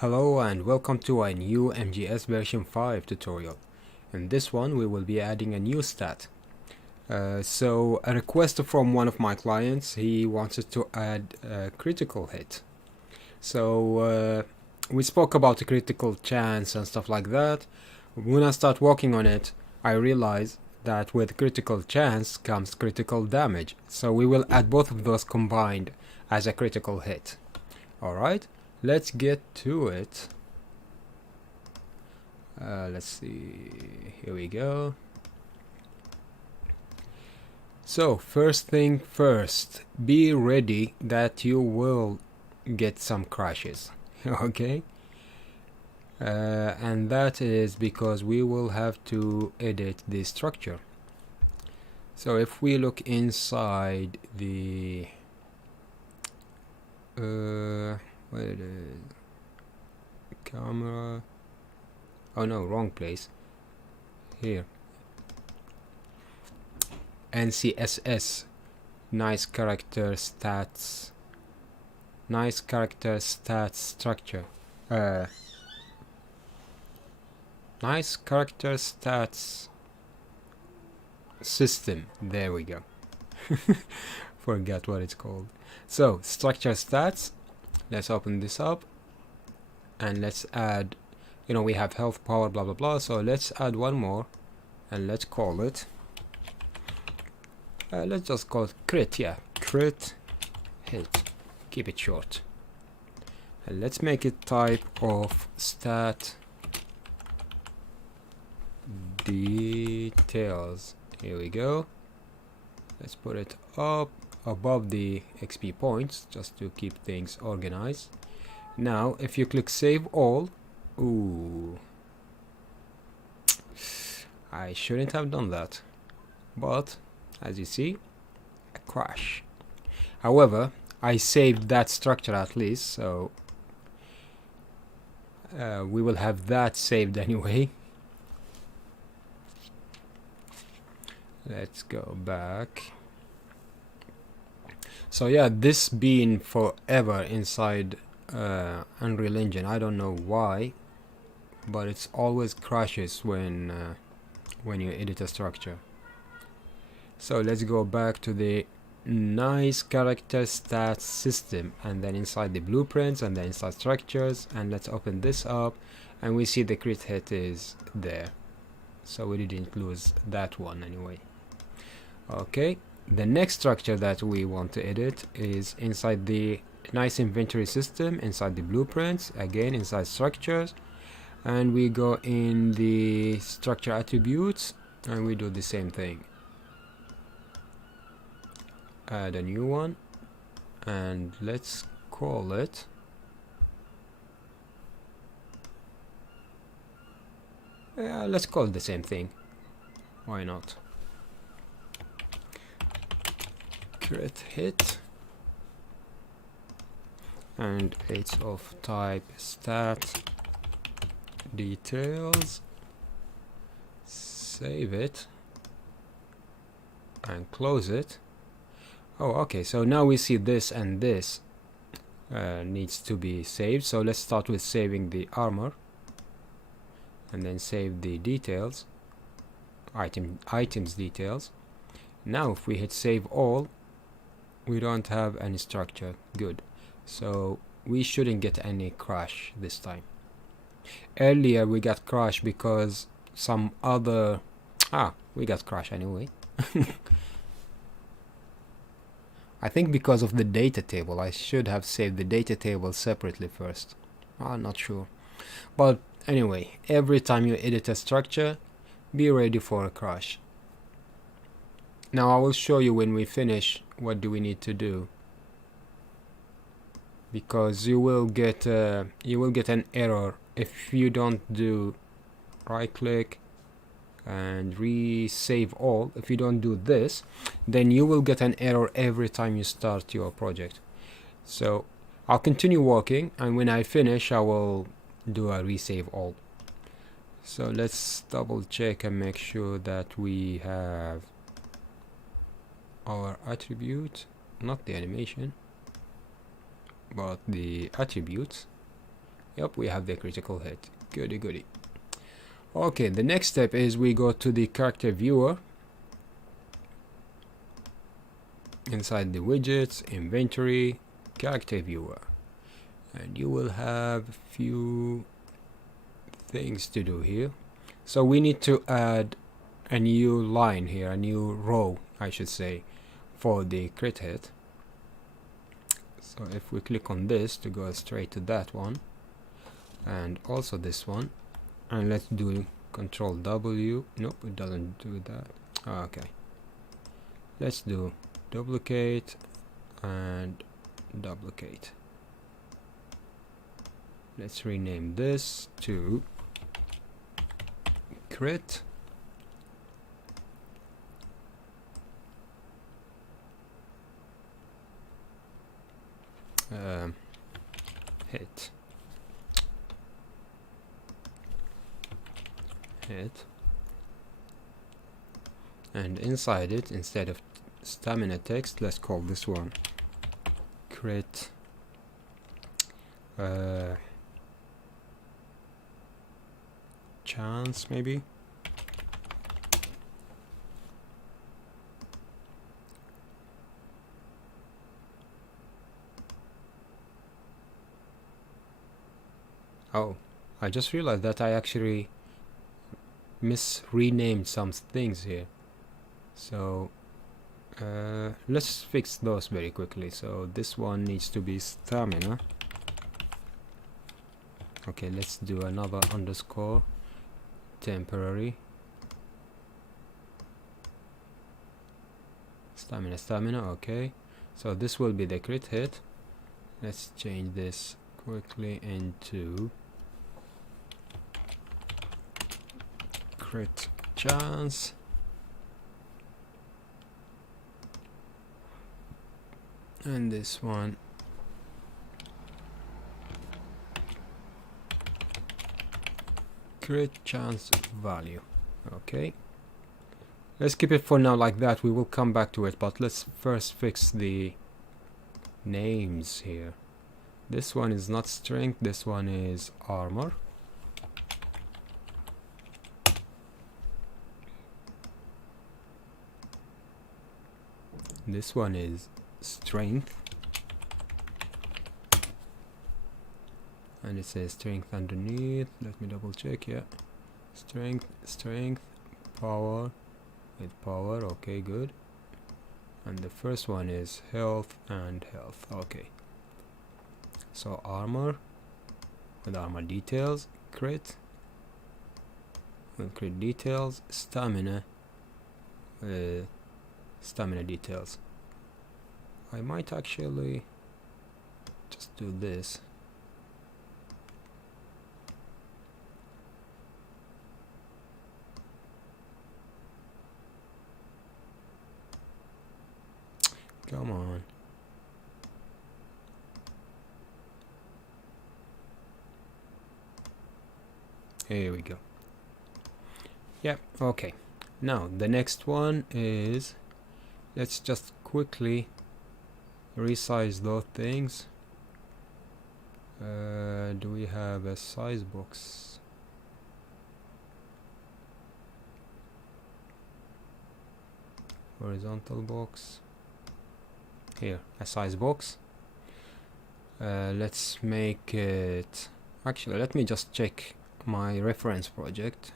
Hello and welcome to a new MGS version 5 tutorial. In this one we will be adding a new stat. So a request from one of my clients, he wanted to add a critical hit. So we spoke about the critical chance and stuff like that. When I start working on it, I realize that with critical chance comes critical damage. So we will add both of those combined as a critical hit. Alright, let's get to it. Let's see, here we go. So first thing first, be ready that you will get some crashes. Okay, and that is because we will have to edit the structure. So if we look inside the what it is, camera, oh no, wrong place, here, NCSS, nice character stats structure, nice character stats system, there we go. Forgot what it's called. So structure stats, let's open this up and let's add, we have health, power, blah blah blah, so let's add one more and let's call it let's just call it crit. Yeah, crit hit, keep it short, and let's make it type of stat details. Here we go. Let's put it up above the XP points just to keep things organized. Now if you click save all, ooh, I shouldn't have done that, but as you see, a crash. However, I saved that structure at least, so we will have that saved anyway. Let's go back. So yeah, this been forever inside Unreal Engine. I don't know why, but it's always crashes when you edit a structure. So let's go back to the nice character stats system, and then inside the blueprints, and then inside structures, and let's open this up, and we see the crit hit is there, so we didn't lose that one anyway. Okay, the next structure that we want to edit is inside the nice inventory system, inside the blueprints, again inside structures, and we go in the structure attributes and we do the same thing. Add a new one and let's call it let's call it the same thing, why not, crit hit, and it's of type stat details. Save it and close it. Oh, okay, so now we see this and this needs to be saved. So let's start with saving the armor and then save the details, items details. Now if we hit save all, we don't have any structure. Good, so we shouldn't get any crash this time. Earlier we got crash because some other we got crash anyway. I think because of the data table. I should have saved the data table separately first. I'm not sure. But anyway, every time you edit a structure, be ready for a crash. Now I will show you when we finish what do we need to do, because you will get an error if you don't do right click and resave all. If you don't do this, then you will get an error every time you start your project. So I'll continue working, and when I finish I will do a resave all. So let's double check and make sure that we have our attribute, not the animation but the attributes. Yep, we have the critical hit. Goody goody. Okay, the next step is we go to the character viewer. Inside the widgets, inventory, character viewer. And you will have a few things to do here. So we need to add a new line here, a new row, I should say, for the crit hit. So if we click on this to go straight to that one, and also this one, and let's do Control W. Nope, it doesn't do that. Okay, let's do duplicate and duplicate. Let's rename this to crit hit. And inside it, instead of stamina text, let's call this one crit chance, maybe. Oh, I just realized that I actually renamed some things here. So let's fix those very quickly. So this one needs to be stamina. Okay, let's do another underscore temporary stamina. Okay, so this will be the crit hit. Let's change this quickly into crit chance. And this one crit chance value. Okay, let's keep it for now like that. We will come back to it, but let's first fix the names here. This one is not strength, this one is armor. This one is strength, and it says strength underneath. Let me double check. Yeah, strength, power with power. Okay, good. And the first one is health and health. Okay, so armor with armor details, crit with crit details, stamina stamina details. I might actually just do this. Come on. Here we go. Yep, okay. Now the next one is, let's just quickly resize those things. Do we have a size box? Horizontal box. Here, a size box. Let's make it, actually let me just check my reference project.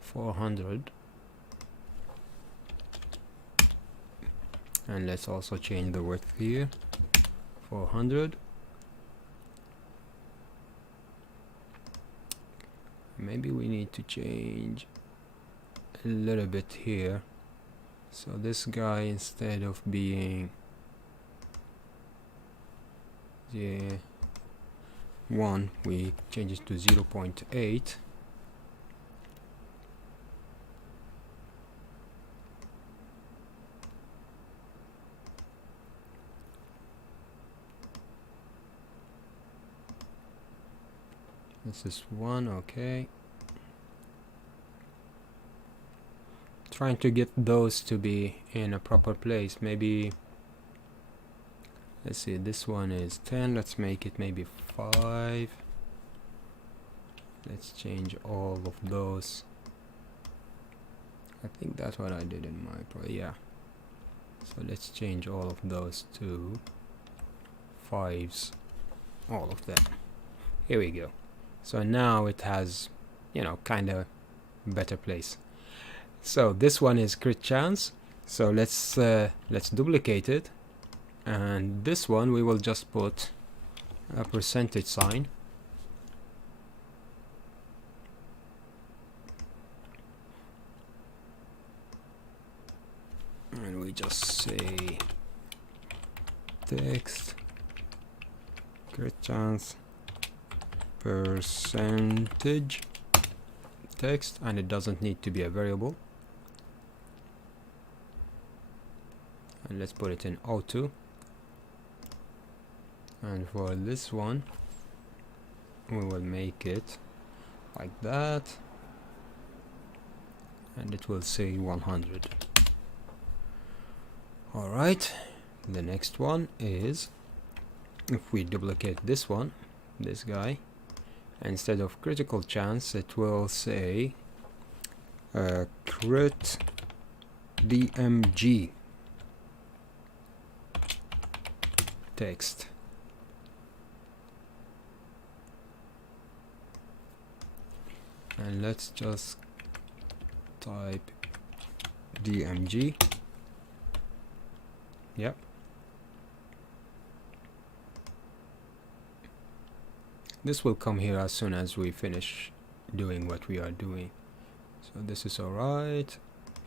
400. And let's also change the width here. 400. Maybe we need to change a little bit here. So this guy, instead of being the 1, we change it to 0.8. This is 1, okay. Trying to get those to be in a proper place. Maybe Let's see, this one is 10. Let's make it maybe 5. Let's change all of those. I think that's what I did in my yeah. So let's change all of those to 5s, all of them. Here we go. So now it has, you know, kind of better place. So this one is crit chance. So let's duplicate it, and this one we will just put a percentage sign. And we just say text crit chance percentage text, and it doesn't need to be a variable. And let's put it in O2. And for this one we will make it like that, and it will say 100. Alright, the next one is, if we duplicate this one, this guy, instead of critical chance it will say crit DMG text. And let's just type DMG. Yep. This will come here as soon as we finish doing what we are doing. So this is alright,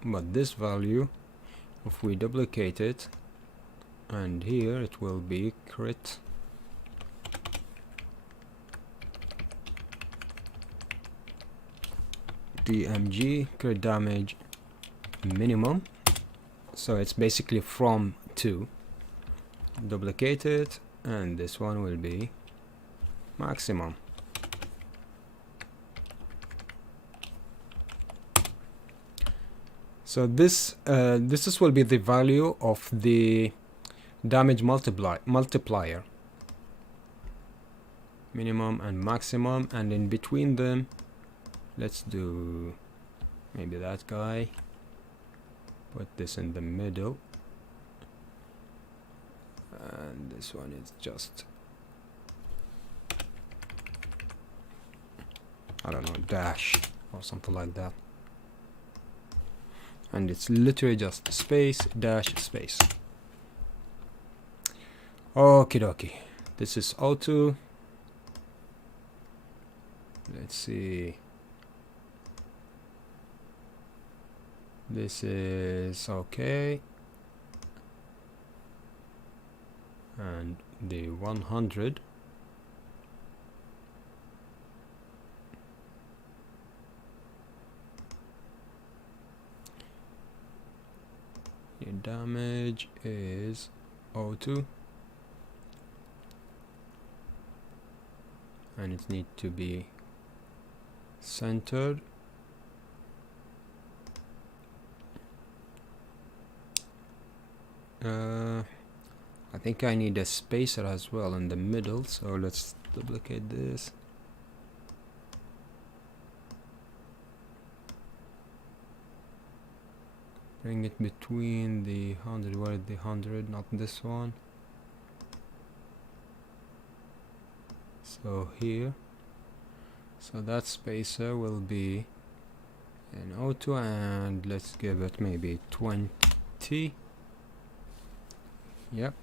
but this value, if we duplicate it, and here it will be crit DMG, crit damage minimum. So it's basically from 2. Duplicate it, and this one will be maximum. So this will be the value of the damage multiplier, minimum and maximum, and in between them let's do maybe that guy. Put this in the middle, and this one is just, I don't know, dash or something like that, and it's literally just space dash space. Okie dokie, this is O2. Let's see, this is okay, and the 100 your damage is O2, and it needs to be centered. I think I need a spacer as well in the middle, so let's duplicate this. Bring it between the 100, where is the 100, not this one. So here, so that spacer will be an O2, and let's give it maybe 20. Yep.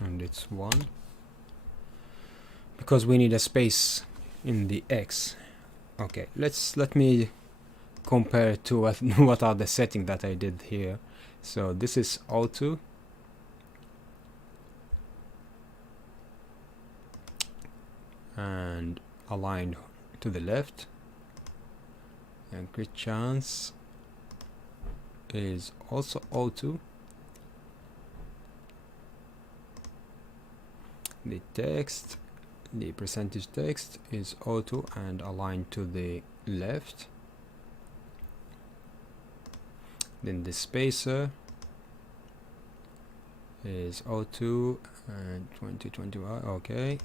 And it's 1 because we need a space in the X. Okay, let me compare to what are the settings that I did here. So this is O2, and aligned to the left, and crit chance is also O2. The text, the percentage text is O2 and aligned to the left. Then the spacer is O2 and 2021. Okay,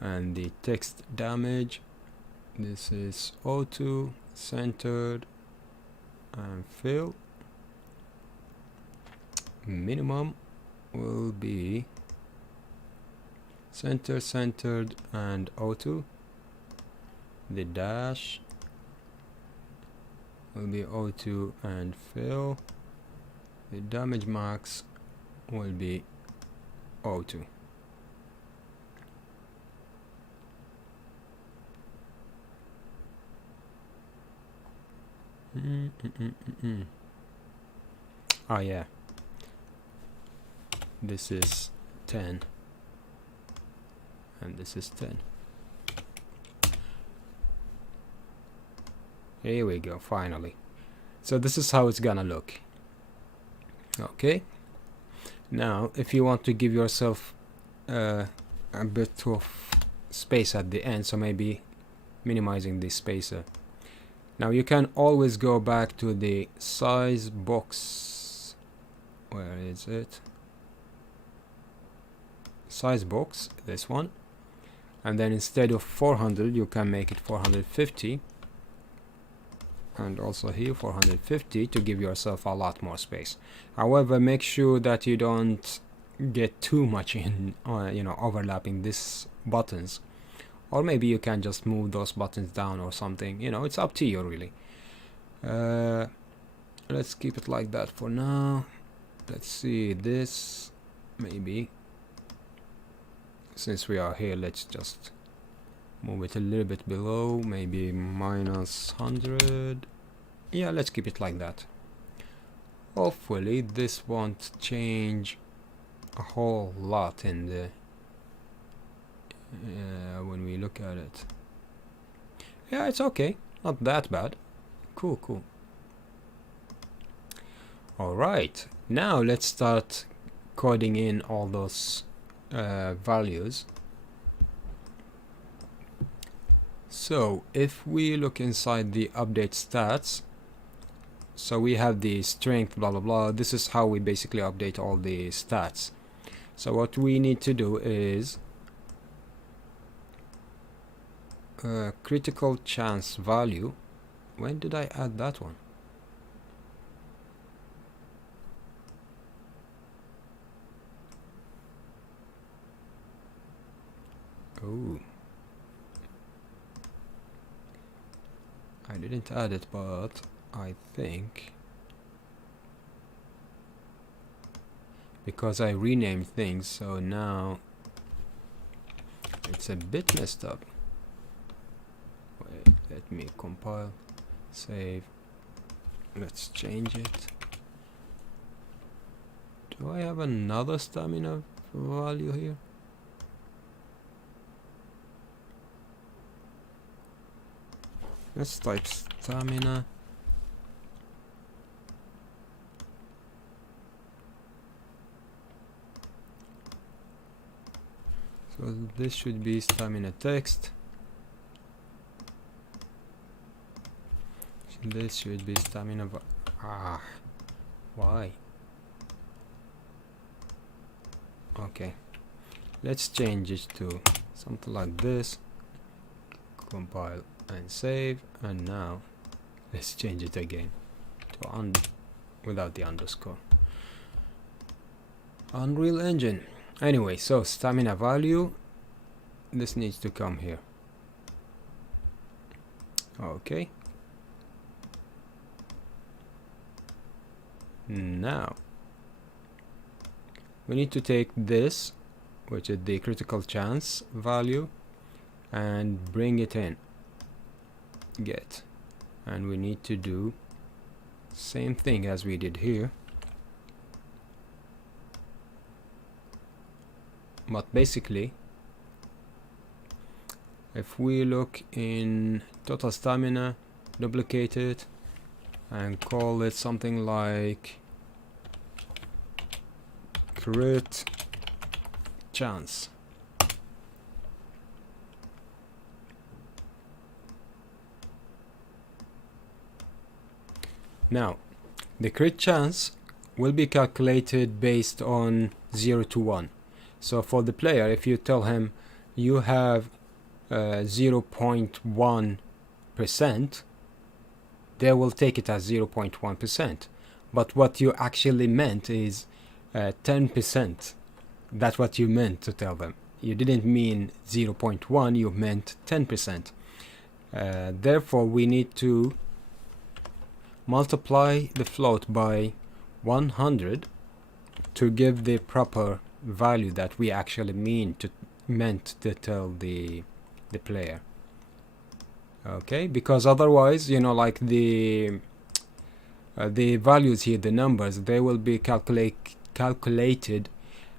and the text damage, this is O2 centered and fill. Minimum will be centered and O2. The dash will be O2 and fill. The damage max will be O2. Oh yeah, this is 10 and this is 10. Here we go, finally. So this is how it's gonna look. Okay, now if you want to give yourself a bit of space at the end, so maybe minimizing the spacer. Now you can always go back to the size box. Where is it? Size box, this one. And then instead of 400 you can make it 450. And also here 450 to give yourself a lot more space. However, make sure that you don't get too much in overlapping these buttons, or maybe you can just move those buttons down or something. It's up to you really. Let's keep it like that for now. Let's see this. Maybe since we are here, let's just move it a little bit below, maybe -100. Yeah, let's keep it like that. Hopefully this won't change a whole lot in the when we look at it. Yeah, it's okay, not that bad. Cool. Alright, now let's start coding in all those values. So if we look inside the update stats, so we have the strength blah blah blah. This is how we basically update all the stats. So what we need to do is critical chance value. When did I add that one? Oh, I didn't add it, but I think because I renamed things, so now it's a bit messed up. Wait, let me compile, save, let's change it. Do I have another stamina value here? Let's type stamina. So this should be stamina text. This should be stamina. Why? Okay, let's change it to something like this. Compile and save, and now let's change it again to without the underscore. Unreal Engine. Anyway, so stamina value, this needs to come here. Okay, now we need to take this, which is the critical chance value, and bring it in, get, and we need to do same thing as we did here, but basically if we look in total stamina, duplicate it and call it something like crit chance. Now the crit chance will be calculated based on 0 to 1. So for the player, if you tell him you have 0.1%, they will take it as 0.1%. But what you actually meant is 10%. That's what you meant to tell them. You didn't mean 0.1, you meant 10%. Therefore, we need to multiply the float by 100 to give the proper value that we actually meant to tell the player. Okay, because otherwise, you know, like the values here, the numbers, they will be calculated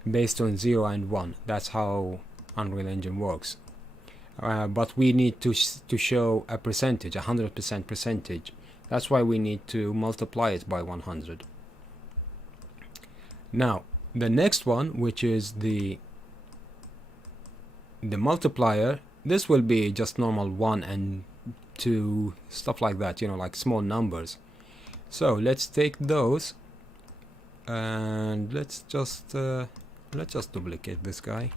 based on 0 and 1. That's how Unreal Engine works. But we need to show a percentage, 100% percentage. That's why we need to multiply it by 100. Now, the next one, which is the multiplier, this will be just normal 1 and 2, stuff like that, you know, like small numbers. So let's take those and let's just duplicate this guy.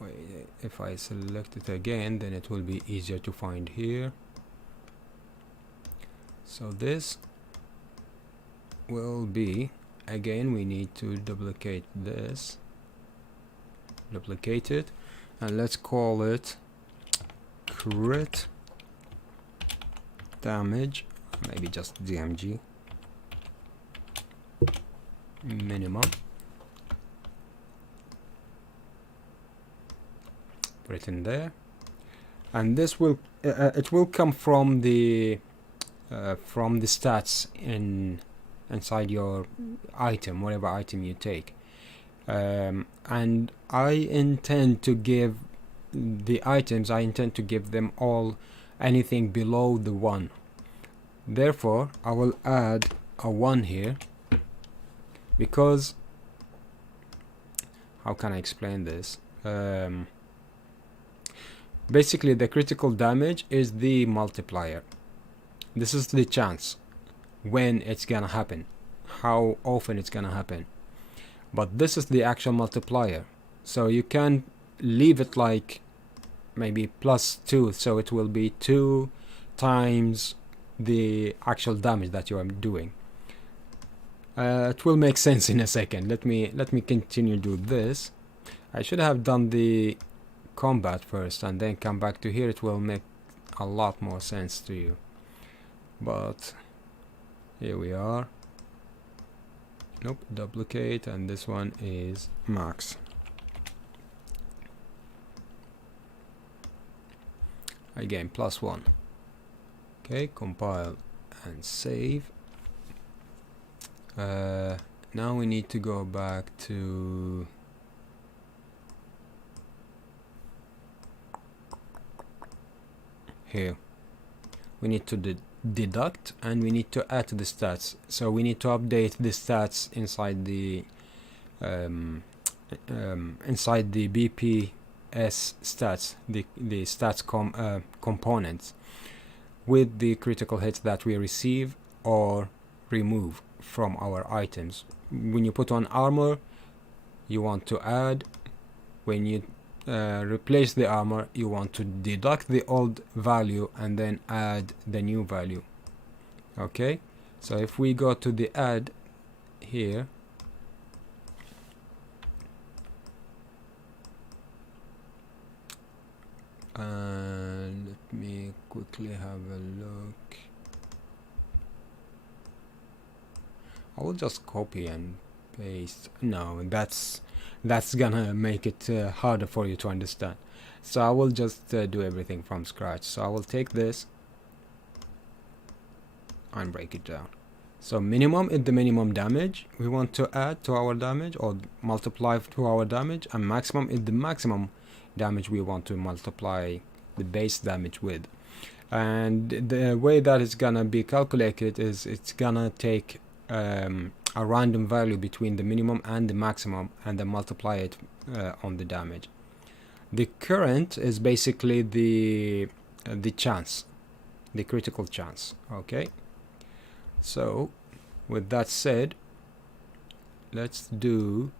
Wait, if I select it again, then it will be easier to find here. So this will be, again, we need to duplicate this, duplicate it, and let's call it crit damage, maybe just DMG minimum. Put it in there, and this will it will come from the stats inside your item, whatever item you take. And I intend to give the items, I intend to give them all anything below the 1. Therefore, I will add a 1 here, because how can I explain this? Basically, the critical damage is the multiplier. This is the chance when it's gonna happen, how often it's gonna happen. But this is the actual multiplier. So you can leave it like maybe +2, so it will be 2 times the actual damage that you are doing. It will make sense in a second. Let me continue do this. I should have done the combat first and then come back to here. It will make a lot more sense to you. But here we are. Nope, duplicate, and this one is max. Again, +1. Okay, compile and save. Now we need to go back to here. We need to deduct, and we need to add to the stats. So we need to update the stats inside the BPS stats, the stats components, with the critical hits that we receive or remove from our items. When you put on armor, you want to add. When you replace the armor, you want to deduct the old value and then add the new value. Okay, so if we go to the add here, and let me quickly have a look. I will just copy and paste. No, that's gonna make it harder for you to understand. So I will just do everything from scratch. So I will take this and break it down. So minimum is the minimum damage we want to add to our damage or multiply to our damage, and maximum is the maximum damage we want to multiply the base damage with. And the way that it's gonna be calculated is it's gonna take a random value between the minimum and the maximum and then multiply it on the damage. The current is basically the chance the critical chance. Okay, so with that said, let's do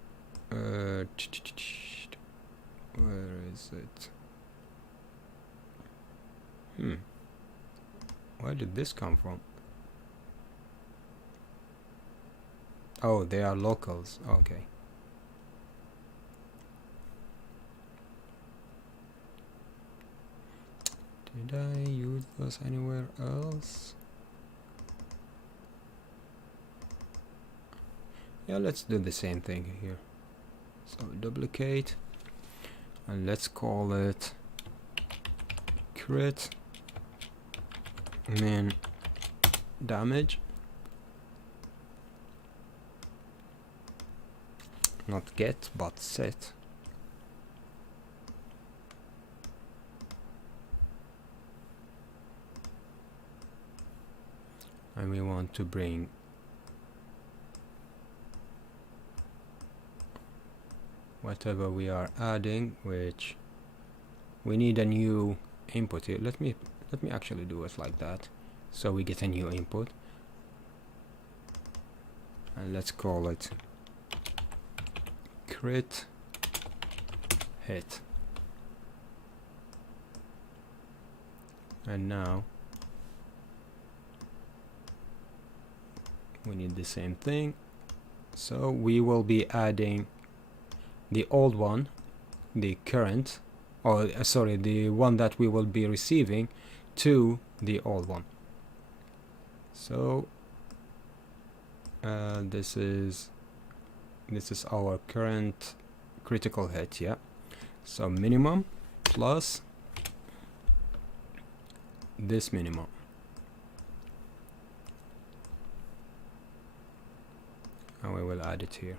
where is it? Where did this come from? Oh, they are locals. Okay. Did I use those anywhere else? Yeah, let's do the same thing here. So duplicate, and let's call it crit min damage. Not get, but set. And we want to bring whatever we are adding, which we need a new input here. Let me actually do it like that, so we get a new input, and let's call it crit hit. And now we need the same thing, so we will be adding the old one, the current, or sorry, the one that we will be receiving, to the old one. So this is our current critical hit. Yeah, so minimum plus this minimum, and we will add it here.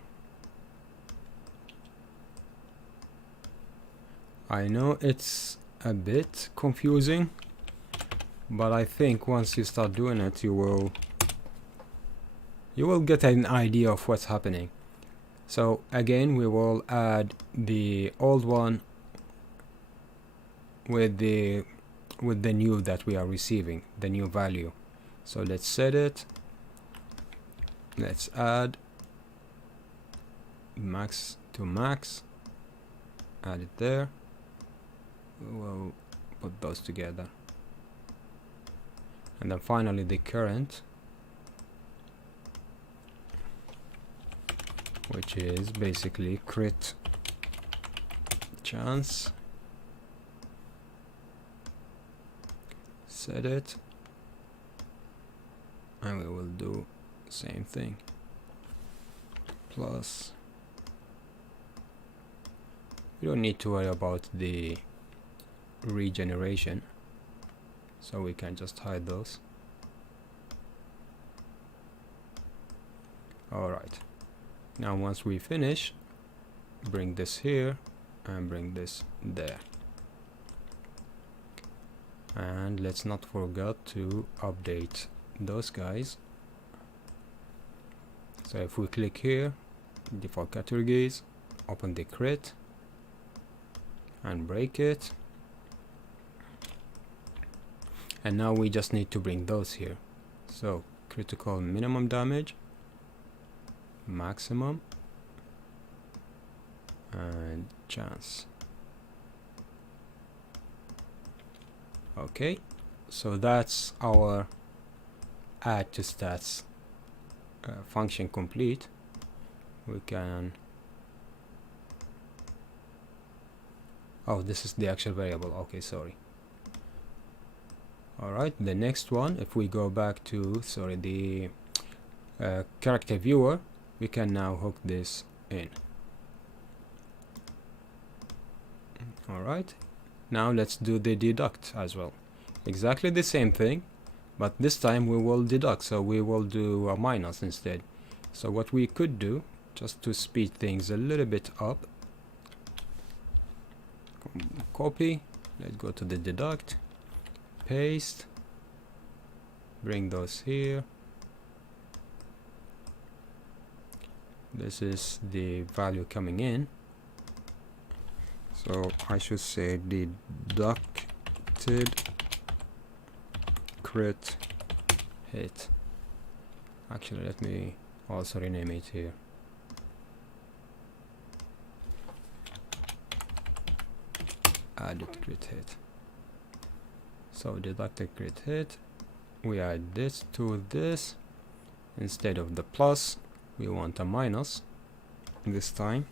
I know it's a bit confusing, but I think once you start doing it, you will get an idea of what's happening. So again, we will add the old one with the new that we are receiving, the new value. So let's set it. Let's add max to max. Add it there. We'll put those together, and then finally the current, which is basically crit chance. Set it, and we will do same thing, plus. We don't need to worry about the regeneration, so we can just hide those. Alright, now once we finish, bring this here and bring this there, and let's not forget to update those guys. So if we click here, default categories, open the crit and break it, and now we just need to bring those here. So critical minimum damage, maximum, and chance. Okay, so that's our add to stats function complete. We can, oh, this is the actual variable. Okay, sorry. Alright, the next one, if we go back to, sorry, the character viewer, we can now hook this in. Alright, now let's do the deduct as well. Exactly the same thing, but this time we will deduct, so we will do a minus instead. So what we could do, just to speed things a little bit up, copy, let's go to the deduct, paste, bring those here. This is the value coming in, so I should say deducted crit hit. Actually, let me also rename it here. Added crit hit. So deducted crit hit. We add this to this. Instead of the plus, we want a minus this time.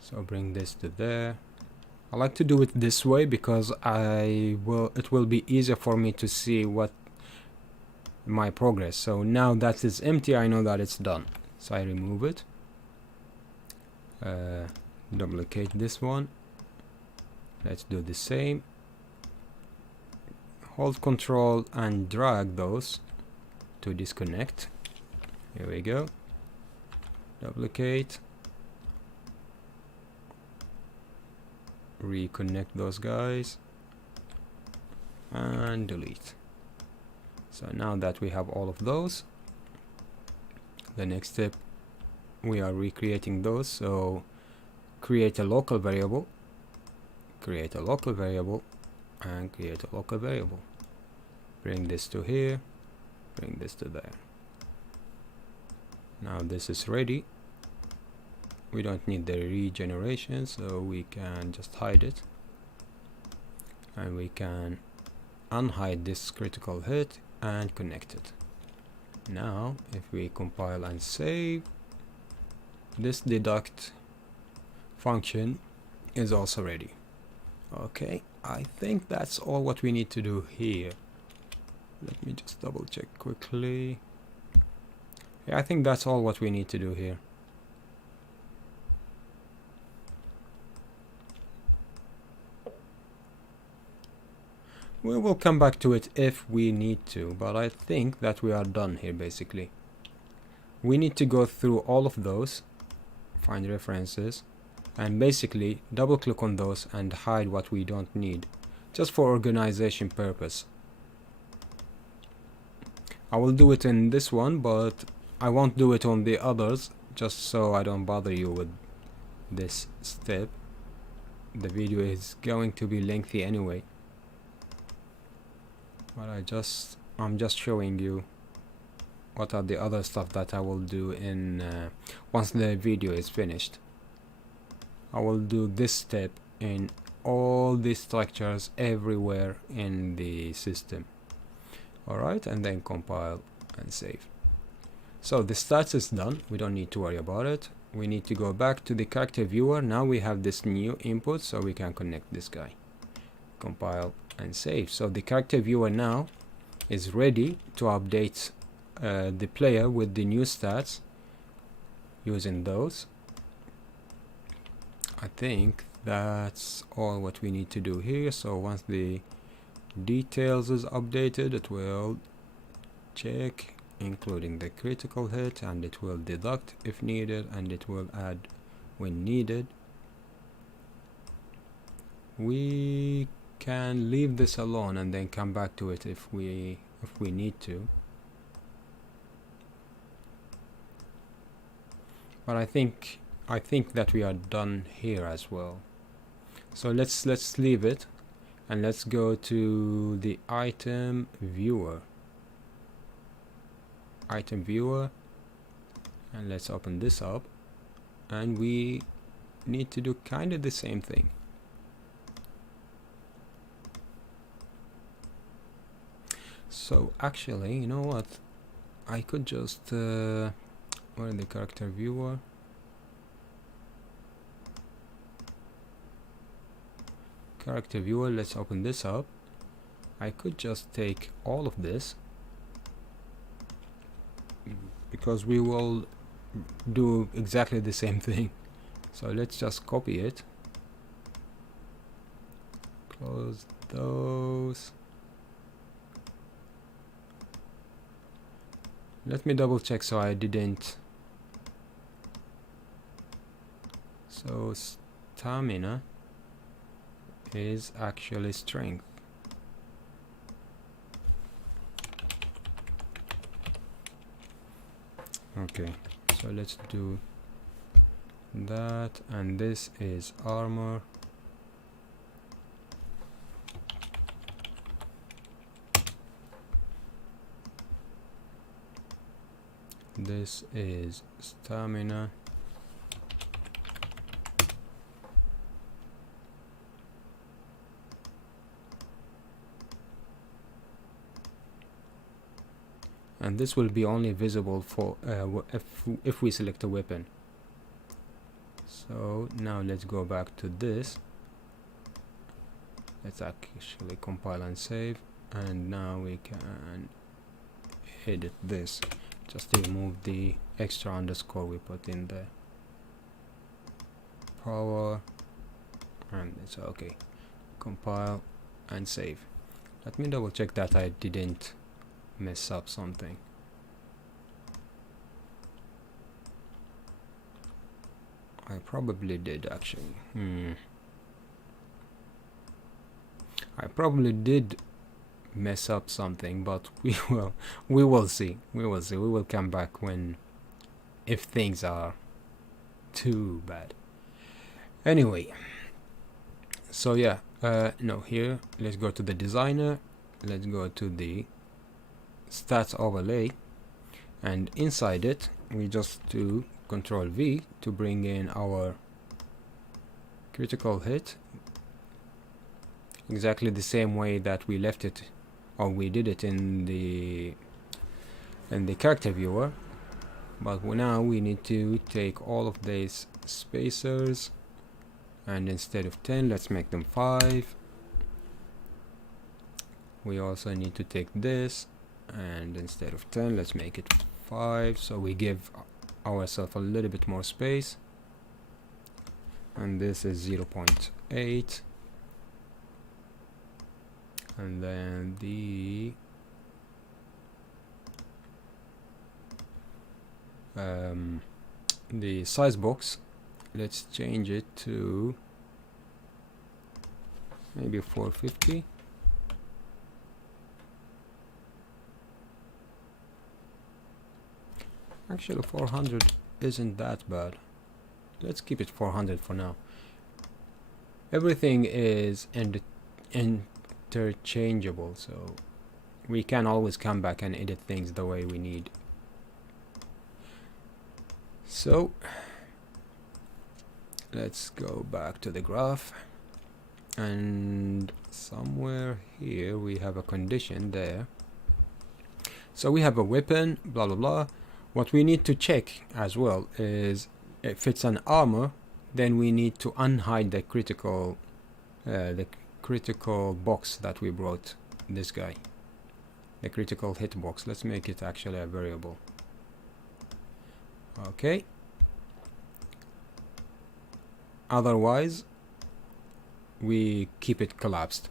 So bring this to there. I like to do it this way because it will be easier for me to see what my progress. So now that is empty, I know that it's done. So I remove it. Duplicate this one. Let's do the same. Hold Control and drag those to disconnect. Here we go. Duplicate. Reconnect those guys and delete. So now that we have all of those, the next step, we are recreating those. So create a local variable, create a local variable, and create a local variable. Bring this to here, bring this to there. Now this is ready. We don't need the regeneration, so we can just hide it, and we can unhide this critical hit and connect it. Now if we compile and save, this deduct function is also ready. Okay, I think that's all what we need to do here. Let me just double check quickly. Yeah, I think that's all what we need to do here. We will come back to it if we need to, but I think that we are done here basically. We need to go through all of those, find references, and basically double click on those and hide what we don't need, just for organization purpose. I will do it in this one, but I won't do it on the others, just so I don't bother you with this step. The video is going to be lengthy anyway. But I'm just showing you what are the other stuff that I will do in once the video is finished. I will do this step in all the structures everywhere in the system. Alright, and then compile and save. So the stats is done, we don't need to worry about it. We need to go back to the character viewer. Now we have this new input, so we can connect this guy. Compile and save. So the character viewer now is ready to update the player with the new stats using those. I think that's all what we need to do here. So once the details is updated, it will check including the critical hit, and it will deduct if needed, and it will add when needed. We can leave this alone and then come back to it if we need to, but I think that we are done here as well. So let's leave it and let's go to the item viewer, and let's open this up, and we need to do kind of the same thing. So actually, you know what, I could just where is the character viewer? Character viewer, let's open this up. I could just take all of this, because we will do exactly the same thing. So let's just copy it, close those. Let me double check so I didn't. So stamina is actually strength. Okay, so let's do that, and this is armor. This is stamina. And this will be only visible for if we select a weapon. So now let's go back to this. Let's actually compile and save, and now we can edit this. Just to remove the extra underscore we put in there. Power, and it's okay. Compile and save. Let me double check that I didn't mess up something. I probably did actually. I probably did mess up something, but we will see. We will come back if things are too bad. Anyway, so yeah, no, here let's go to the designer, let's go to the stats overlay, and inside it we just do Control V to bring in our critical hit, exactly the same way that we left it, or we did it in the character viewer. But now we need to take all of these spacers, and instead of 10 let's make them 5. We also need to take this, and instead of 10 let's make it 5, so we give ourselves a little bit more space. And this is 0.8, and then the size box, let's change it to maybe 450. Actually 400 isn't that bad. Let's keep it 400 for now. Everything is interchangeable, so we can always come back and edit things the way we need. So let's go back to the graph, and somewhere here we have a condition there. So we have a weapon, blah blah blah. What we need to check as well is if it's an armor, then we need to unhide the critical box that we brought this guy, the critical hit box. Let's make it actually a variable. Okay. Otherwise we keep it collapsed,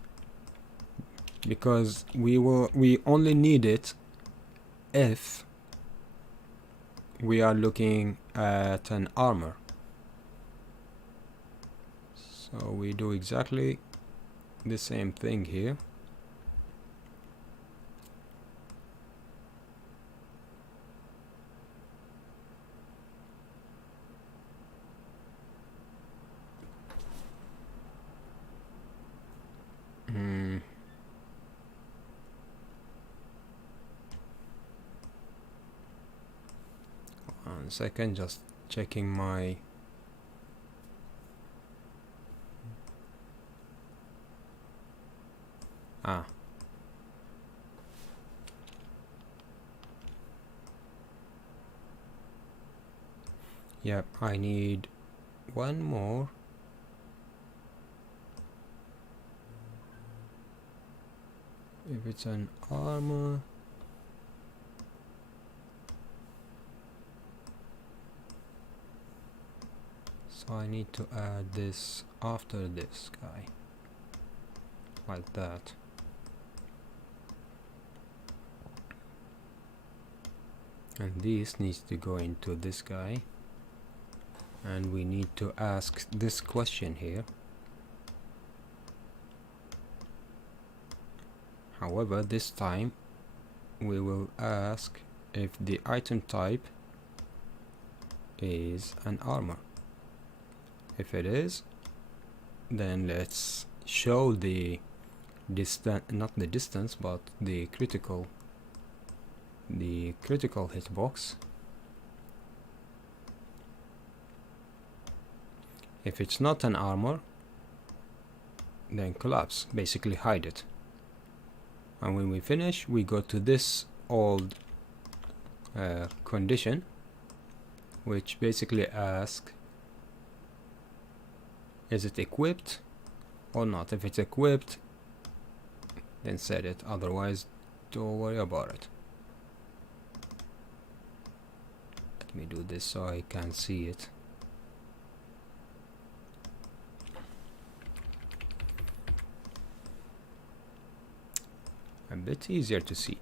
because we only need it if we are looking at an armor. So we do exactly the same thing here. One second, just checking my yep, I need one more. If it's an armor, so I need to add this after this guy, like that. And this needs to go into this guy, and we need to ask this question here. However, this time we will ask if the item type is an armor. If it is, then let's show the distance, not the distance, but the critical hitbox. If it's not an armor, then collapse, basically hide it. And when we finish, we go to this old condition, which basically asks, is it equipped or not? If it's equipped, then set it, otherwise don't worry about it. Let me do this so I can see it. A bit easier to see.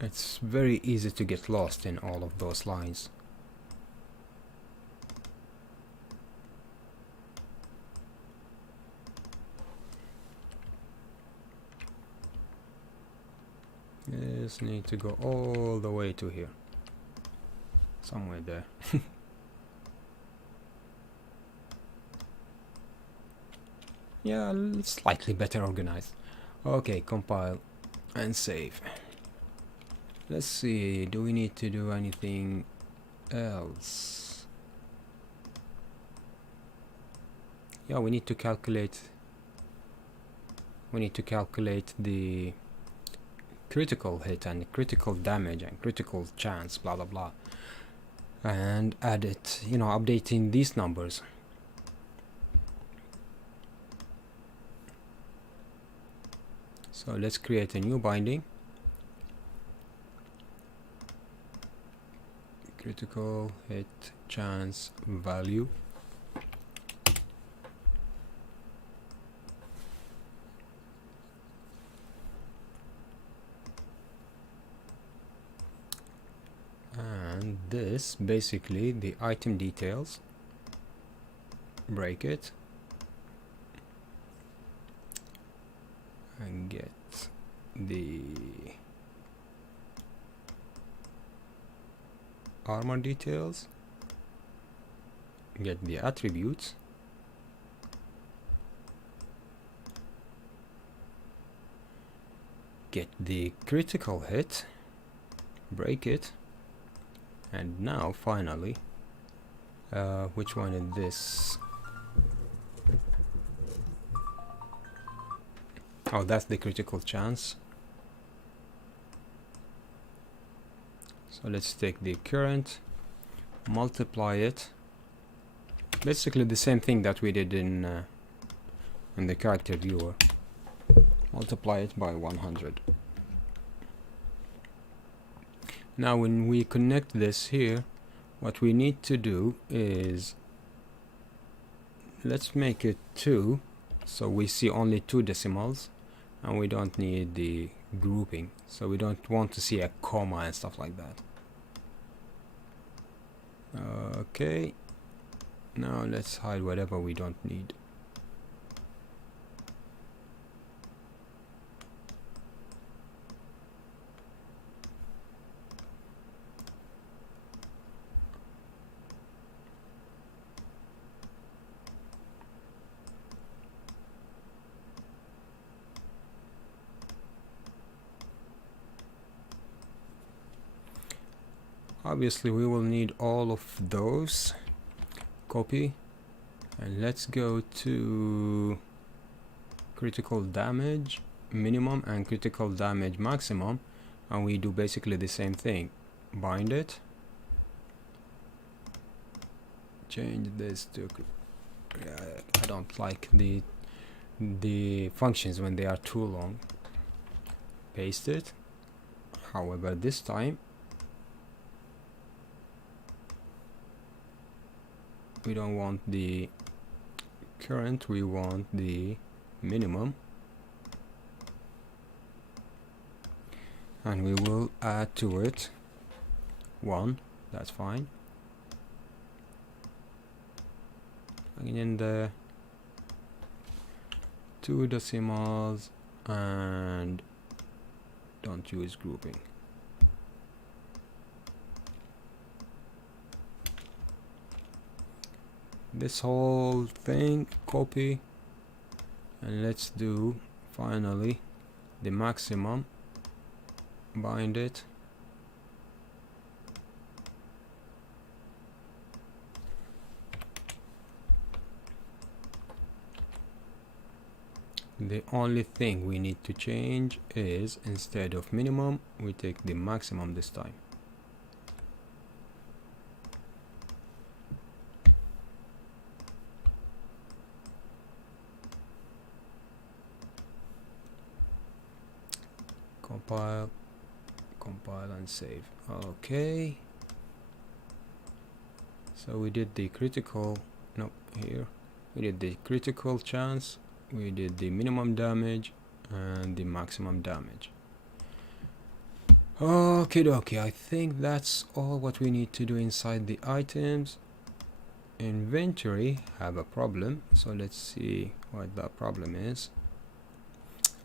It's very easy to get lost in all of those lines. Just need to go all the way to here. Somewhere there. Yeah, slightly better organized. Okay, compile and save. Let's see, do we need to do anything else? Yeah, we need to calculate the critical hit and critical damage and critical chance, blah blah blah, and add it, you know, updating these numbers. So let's create a new binding. Critical hit chance value. And this basically the item details. Break it and get the armor details, get the attributes, get the critical hit, break it, and now finally, which one is this? Oh, that's the critical chance. So let's take the current, multiply it. Basically the same thing that we did in the character viewer. Multiply it by 100. Now when we connect this here, what we need to do is, let's make it 2, so we see only 2 decimals, and we don't need the grouping, so we don't want to see a comma and stuff like that. Okay, now let's hide whatever we don't need. Obviously we will need all of those. Copy, and let's go to critical damage minimum and critical damage maximum, and we do basically the same thing. Bind it, change this to I don't like the functions when they are too long. Paste it. However, this time we don't want the current, we want the minimum, and we will add to it 1. That's fine. Again, the 2 decimals, and don't use grouping. this whole thing, copy, and let's do finally the maximum, bind it, the only thing we need to change is instead of minimum we take the maximum this time. Compile and save. Okay, so we did the critical, no, here we did the critical chance, we did the minimum damage and the maximum damage. Okay dokie, I think that's all what we need to do inside the items. Inventory have a problem, so let's see what that problem is.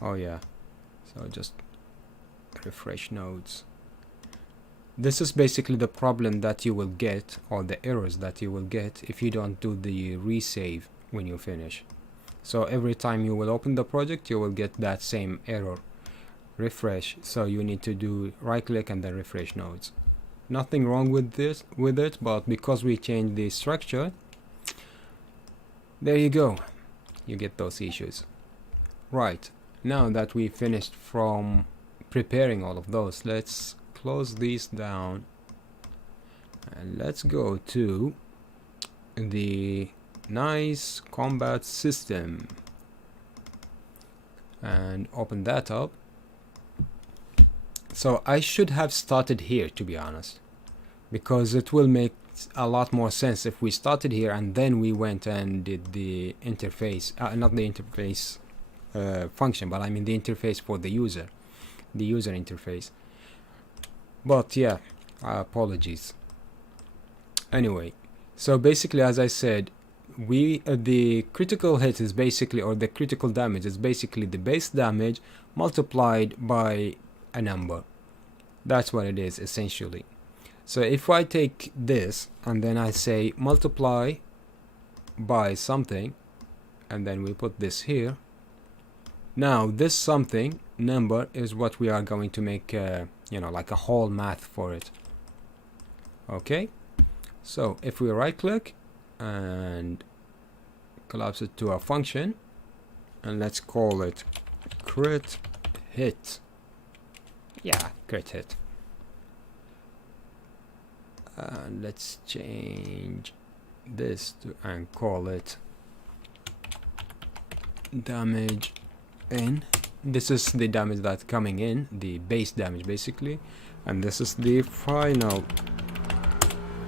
Oh yeah, so just refresh nodes. This is basically the problem that you will get, or the errors that you will get if you don't do the resave when you finish. So every time you will open the project you will get that same error, refresh. So you need to do right click and then refresh nodes. Nothing wrong with it, but because we changed the structure, there you go, you get those issues. Right, now that we finished from preparing all of those, let's close these down and let's go to the nice combat system and open that up. So I should have started here, to be honest, because it will make a lot more sense if we started here and then we went and did the interface, not the interface function, but I mean the interface for the user interface. But yeah, apologies. Anyway, so basically, as I said, the critical hit is basically, or the critical damage is basically the base damage multiplied by a number. That's what it is essentially. So if I take this and then I say multiply by something, and then we put this here, now this something number is what we are going to make you know, like a whole math for it. Okay, so if we right click and collapse it to a function, and let's call it crit hit. Yeah, crit hit. And let's change this to and call it damage in. This is the damage that's coming in, the base damage basically, and this is the final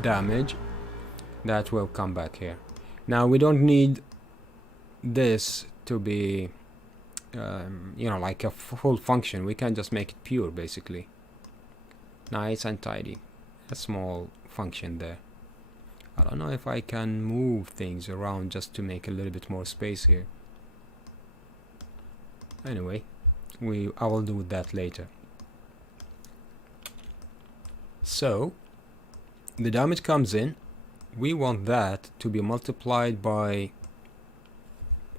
damage that will come back here. Now we don't need this to be you know, like a full function. We can just make it pure basically, nice and tidy. A small function there. I don't know if I can move things around just to make a little bit more space here. Anyway, I will do that later. So the damage comes in, we want that to be multiplied by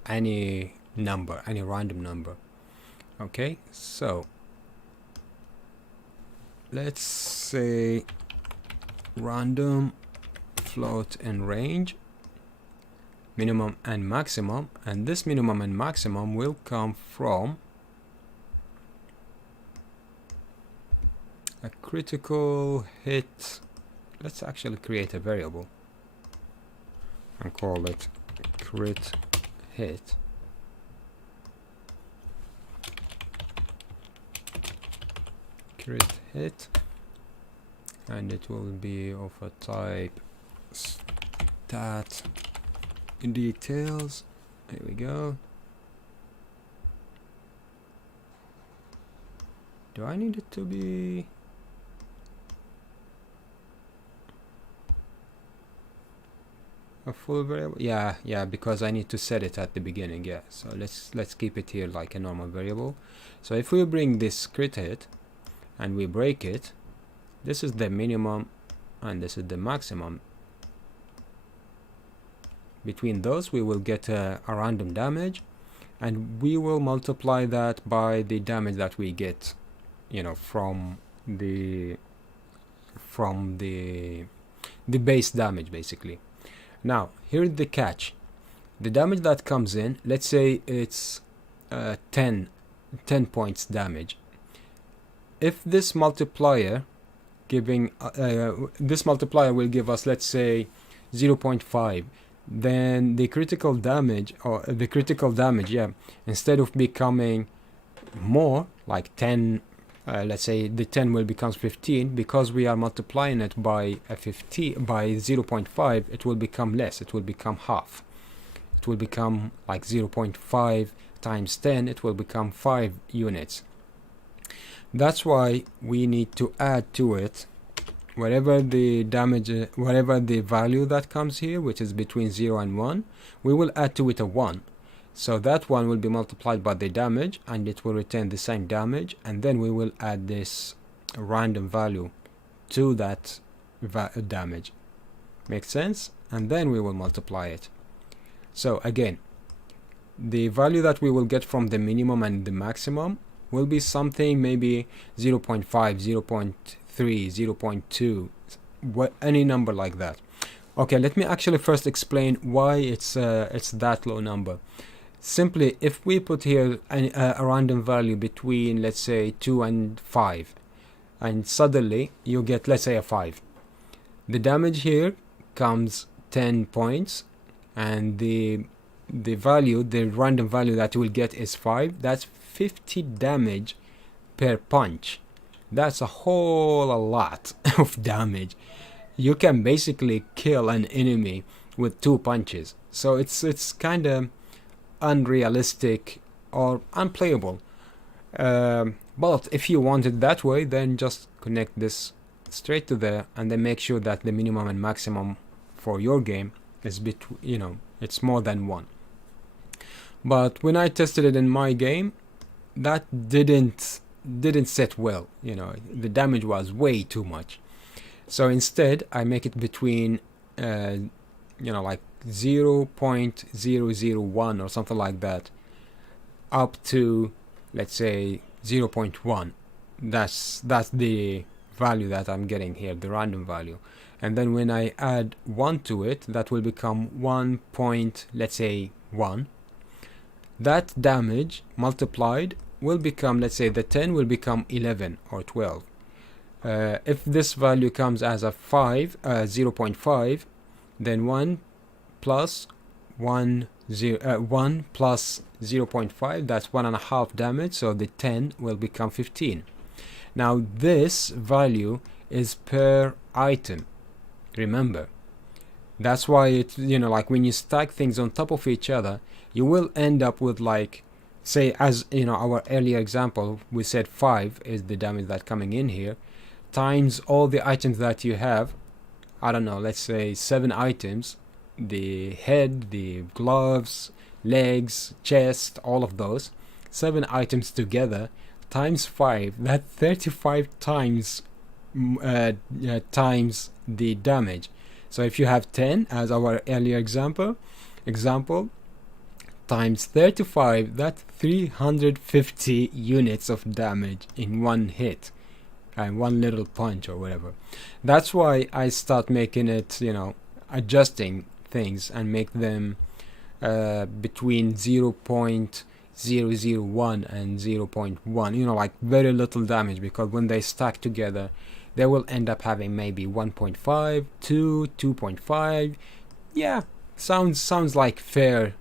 any number, any random number. Okay, so let's say random float in range minimum and maximum, and this minimum and maximum will come from a critical hit. Let's actually create a variable and call it crit hit. Crit hit, and it will be of a type stat details. There we go. Do I need it to be a full variable? Yeah, because I need to set it at the beginning. Yeah, so let's keep it here like a normal variable. So if we bring this crit hit and we break it, this is the minimum and this is the maximum between those we will get a random damage, and we will multiply that by the damage that we get, you know, from the base damage basically. Now here's the catch. The damage that comes in, let's say it's 10 points damage. If this multiplier giving this multiplier will give us, let's say, 0.5, then the critical damage, yeah, instead of becoming more like 10, let's say the 10 will become 15, because we are multiplying it by a 50 by 0.5, it will become less, it will become half. It will become like 0.5 times 10, it will become 5 units. That's why we need to add to it whatever the damage, whatever the value that comes here, which is between 0 and 1, we will add to it a 1. So that 1 will be multiplied by the damage and it will return the same damage, and then we will add this random value to that damage. Makes sense? And then we will multiply it. So again, the value that we will get from the minimum and the maximum will be something maybe 0.5, 0.3, 0.2, any number like that. Okay, let me actually first explain why it's that low number. Simply, if we put here a random value between, let's say, 2 and 5, and suddenly you get, let's say, a 5, the damage here comes 10 points, and the value, the random value that you will get is 5. That's 50 damage per punch. That's a whole lot of damage. You can basically kill an enemy with 2 punches. So it's kind of unrealistic or unplayable. But if you want it that way, then just connect this straight to there, and then make sure that the minimum and maximum for your game is between, you know, it's more than 1. But when I tested it in my game, that didn't set well. You know, the damage was way too much. So instead, I make it between, you know, like 0.001 or something like that, up to, let's say, 0.1. That's the value that I'm getting here, the random value. And then when I add 1 to it, that will become 1 point, let's say, 1. That damage multiplied will become, let's say, the 10 will become 11 or 12. If this value comes as a 5, 0.5, then 1 plus 1 plus 0.5, that's 1.5 damage, so the 10 will become 15. Now this value is per item, remember. That's why it, you know, like when you stack things on top of each other, you will end up with, like, say, as you know, our earlier example, we said 5 is the damage that coming in here, times all the items that you have. I don't know, let's say 7 items, the head, the gloves, legs, chest, all of those 7 items together times 5, that 35 times times the damage. So if you have 10 as our earlier example times 35, that's 350 units of damage in one hit and one little punch or whatever. That's why I start making it, you know, adjusting things and make them between 0.001 and 0.1, you know, like very little damage, because when they stack together they will end up having maybe 1.5, 2, 2.5. Yeah, sounds like fair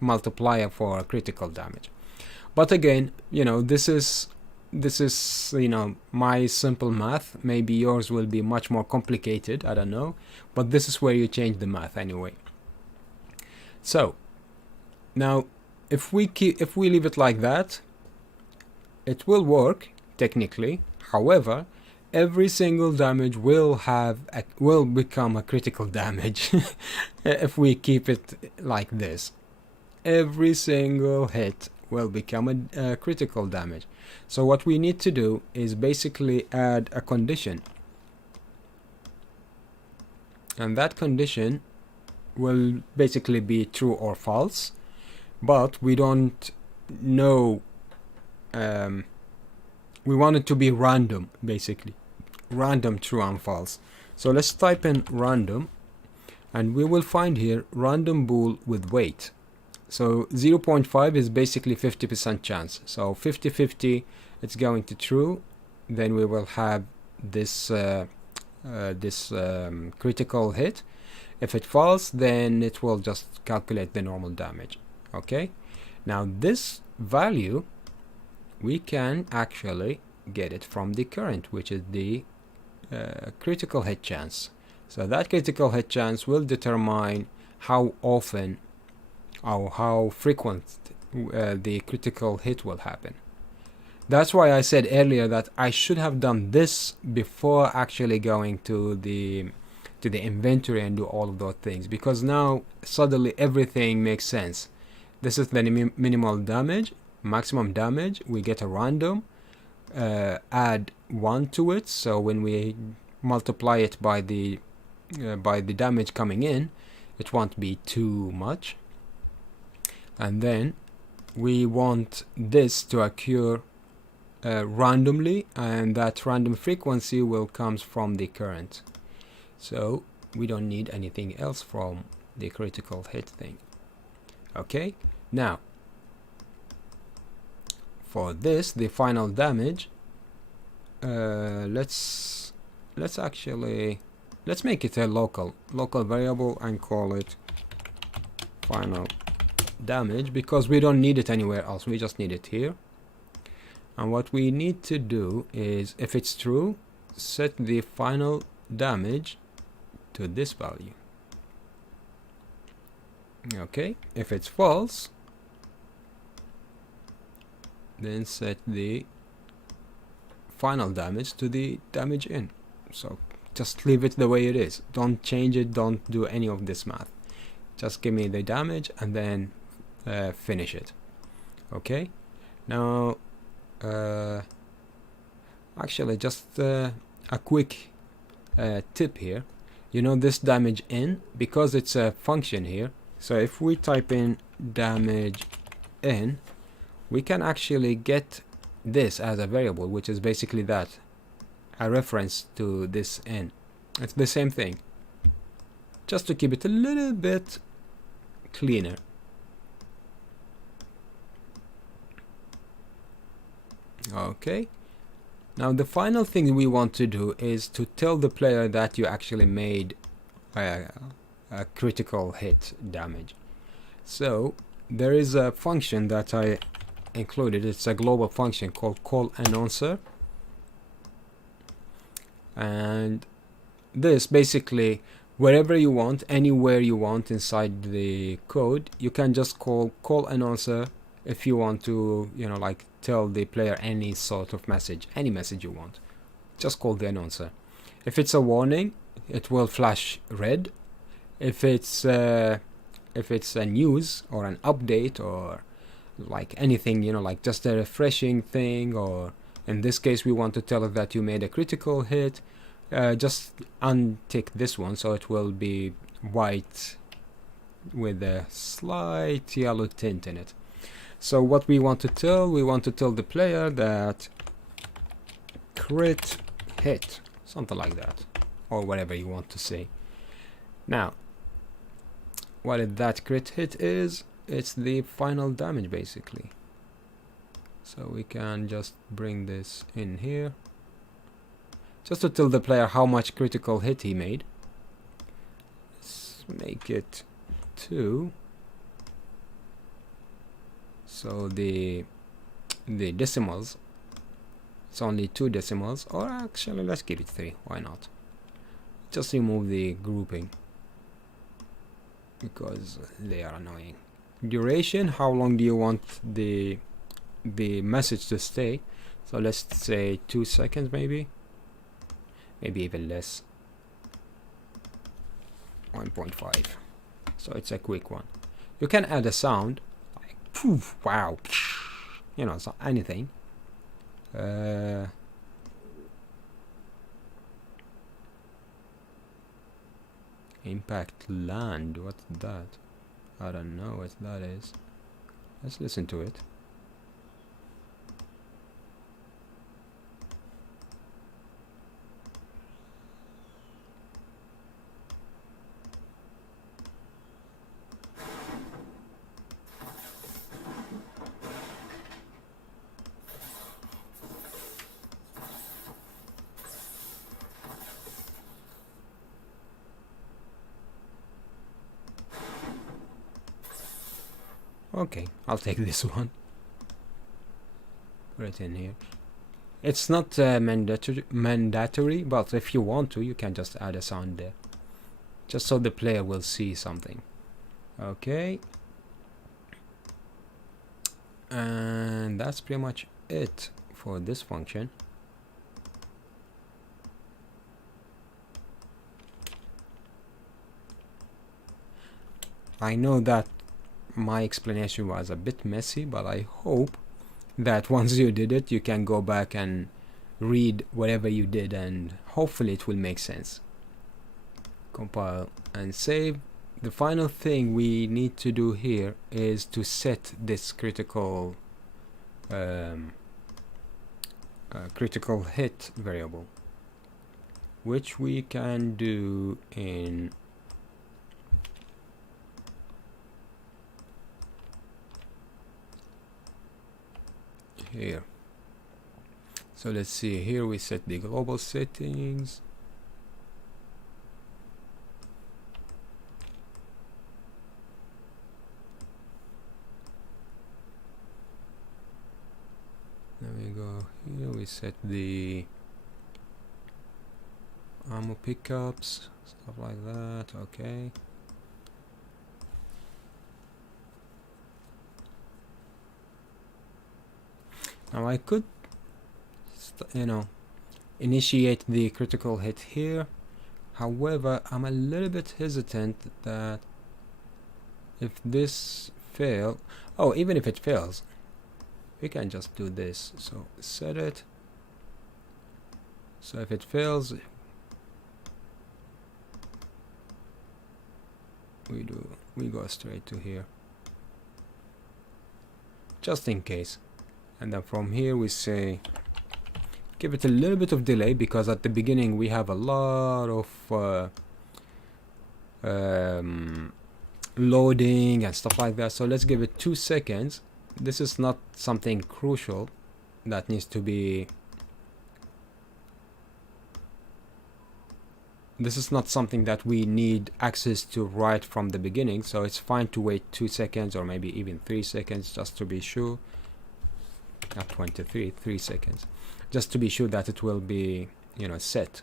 multiplier for critical damage. But again, you know, this is you know, my simple math. Maybe yours will be much more complicated, I don't know, but this is where you change the math anyway. So now if we leave it like that, it will work technically. However, every single damage will become a critical damage if we keep it like this. Every single hit will become a critical damage. So what we need to do is basically add a condition, and that condition will basically be true or false, but we don't know. We want it to be random, basically random true and false. So let's type in random, and we will find here random bool with weight. So 0.5 is basically 50% chance. So 50-50, it's going to true. Then we will have this critical hit. If it falls, then it will just calculate the normal damage. Okay. Now this value, we can actually get it from the current, which is the critical hit chance. So that critical hit chance will determine how often or how frequent the critical hit will happen. That's why I said earlier that I should have done this before actually going to the inventory and do all of those things, because now suddenly everything makes sense. This is the minimal damage, maximum damage. We get a random, add 1 to it, so when we multiply it by the damage coming in, it won't be too much. And then we want this to occur randomly, and that random frequency will comes from the current. So we don't need anything else from the critical hit thing. Okay, now for this, the final damage, let's make it a local variable and call it final damage, because we don't need it anywhere else, we just need it here. And what we need to do is, if it's true, set the final damage to this value. Okay, if it's false, then set the final damage to the damage in. So just leave it the way it is, don't change it, don't do any of this math, just give me the damage and then finish it. Okay, now actually just a quick tip here. You know, this damage in, because it's a function here, so if we type in damage in, we can actually get this as a variable, which is basically that, a reference to this in. It's the same thing, just to keep it a little bit cleaner. Okay, now the final thing we want to do is to tell the player that you actually made a critical hit damage. So there is a function that I included, it's a global function called call announcer, and this basically, wherever you want, anywhere you want inside the code, you can just call announcer if you want to, you know, like tell the player any sort of message, any message you want. Just call the announcer. If it's a warning, it will flash red. If it's a news or an update or like anything, you know, like just a refreshing thing, or in this case we want to tell it that you made a critical hit, just untick this one so it will be white with a slight yellow tint in it. So what we want to tell the player that crit hit, something like that, or whatever you want to say. Now what that crit hit is, it's the final damage basically. So we can just bring this in here, just to tell the player how much critical hit he made. Let's make it 2. So the decimals, it's only 2 decimals, or actually let's give it 3, why not? Just remove the grouping because they are annoying. Duration, how long do you want the message to stay? So let's say 2 seconds, maybe even less, 1.5. So it's a quick one. You can add a sound like poof, wow, you know, so anything. Impact land, what's that? I don't know what that is. Let's listen to it. Okay, I'll take this one. Put it in here. It's not mandatory, but if you want to, you can just add a sound there. Just so the player will see something. Okay. And that's pretty much it for this function. I know that my explanation was a bit messy, but I hope that once you did it, you can go back and read whatever you did, and hopefully it will make sense. Compile and save. The final thing we need to do here is to set this critical critical hit variable, which we can do in here. So let's see, here we set the global settings. There we go. Here we set the ammo pickups, stuff like that. Okay. Now I could, initiate the critical hit here. However, I'm a little bit hesitant that if this fails, even if it fails, we can just do this. So set it. So if it fails, we go straight to here, just in case. And then from here we say give it a little bit of delay, because at the beginning we have a lot of loading and stuff like that. So let's give it 2 seconds. This is not something crucial that needs to be, this is not something that we need access to right from the beginning, so it's fine to wait 2 seconds or maybe even 3 seconds just to be sure. Not 23, 3 seconds, just to be sure that it will be, set.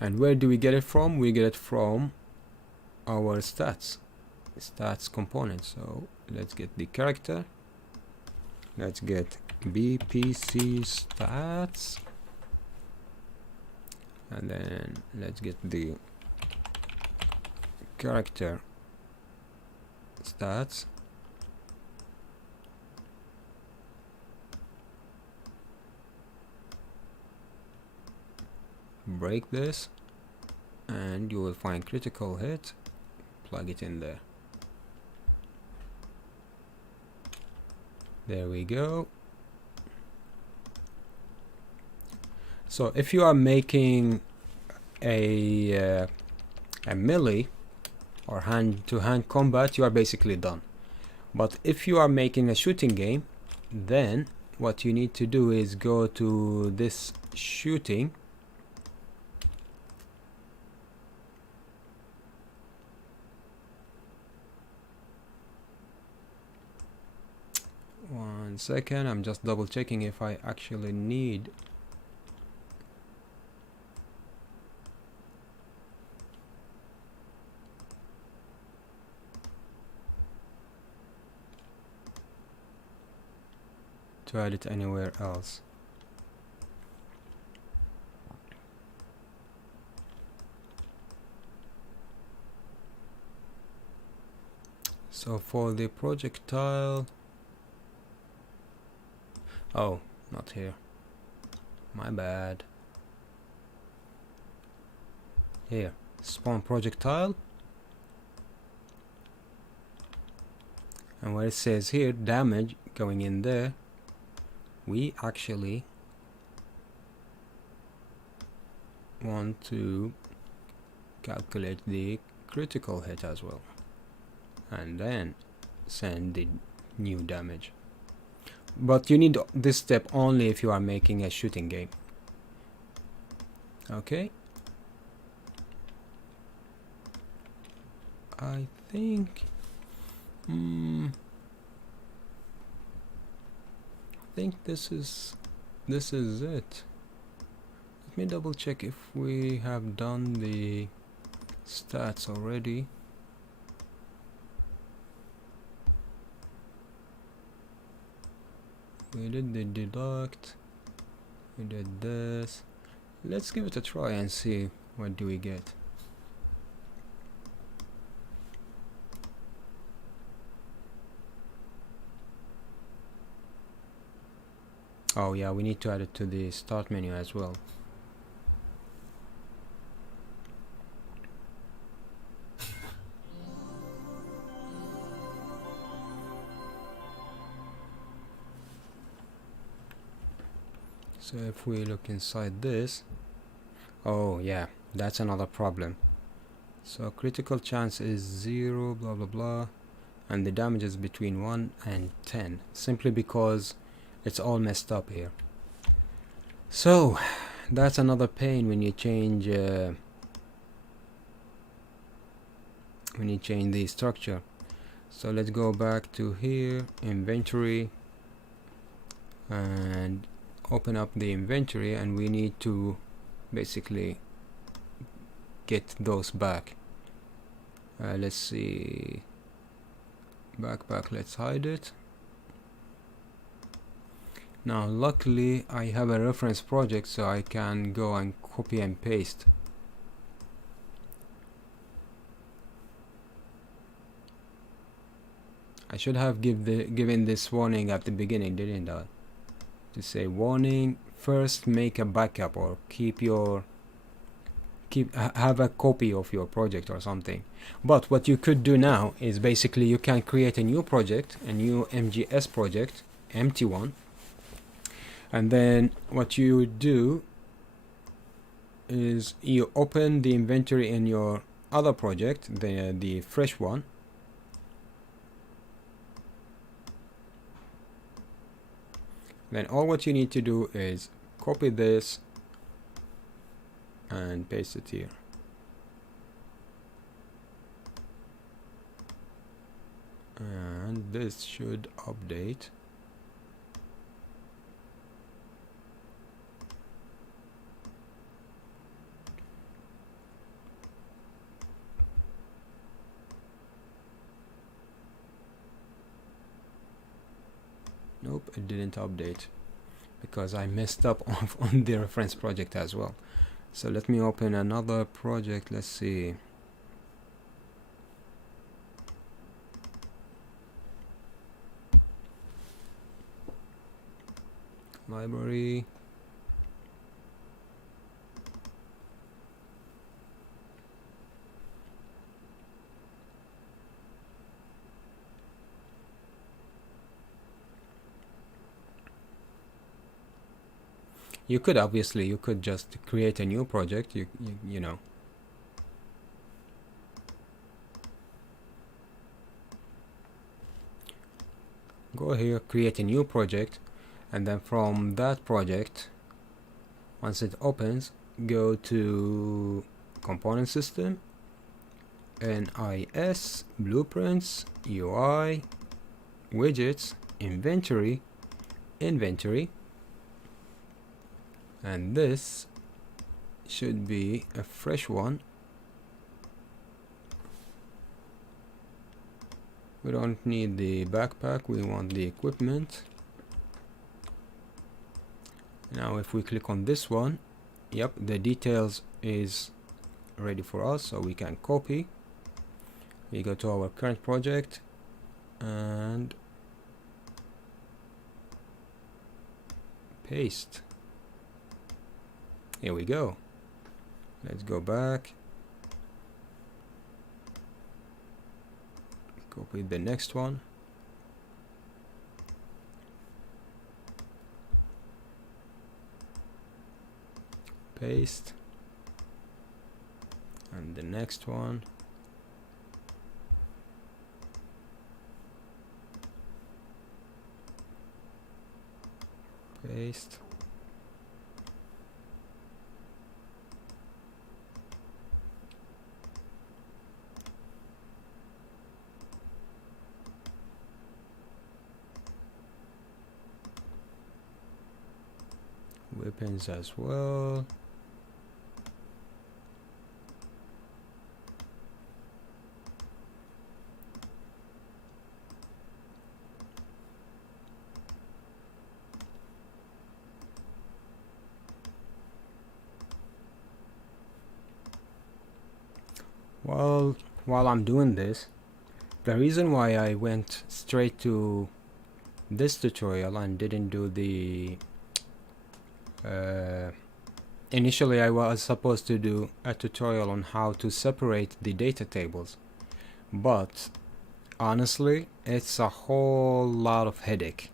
And where do we get it from? We get it from our stats component. So let's get the character, let's get BPC stats, and then let's get the character stats. Break this and you will find critical hit, plug it in there. There we go. So if you are making a melee or hand-to-hand combat, you are basically done. But if you are making a shooting game, then what you need to do is go to this shooting, one second, I'm just double checking if I actually need to add it anywhere else. So for the projectile, oh, not here, my bad. Here, spawn projectile, and where it says here damage going in there, we actually want to calculate the critical hit as well, and then send the new damage. But you need this step only if you are making a shooting game. Okay, I think I think this is it. Let me double check if we have done the stats already. We did the deduct, we did this. Let's give it a try and see what do we get. Oh yeah, we need to add it to the start menu as well. So if we look inside this, oh yeah, that's another problem. So critical chance is 0, blah blah blah, and the damage is between 1 and 10, simply because it's all messed up here. So that's another pain when you change the structure. So let's go back to here, inventory, and open up the inventory, and we need to basically get those back. Let's see, backpack, let's hide it. Now luckily I have a reference project, so I can go and copy and paste. I should have given this warning at the beginning, didn't I? To say, warning, first make a backup, or have a copy of your project or something. But what you could do now is basically you can create a new project, a new MGS project, empty one, and then what you do is you open the inventory in your other project, the fresh one, then all what you need to do is copy this and paste it here. And this should update. Nope, it didn't update because I messed up on the reference project as well. So let me open another project. Let's see. Library. You could just create a new project, you know. Go here, create a new project, and then from that project, once it opens, go to component system, NIS, blueprints, UI, widgets, inventory, and this should be a fresh one. We don't need the backpack, we want the equipment. Now if we click on this one, yep, the details is ready for us, so we can copy. We go to our current project and paste. Here we go. Let's go back Copy the next one. Paste. And the next one. Paste. Weapons as well. Well, while I'm doing this, the reason why I went straight to this tutorial and didn't do the initially I was supposed to do a tutorial on how to separate the data tables, but honestly it's a whole lot of headache.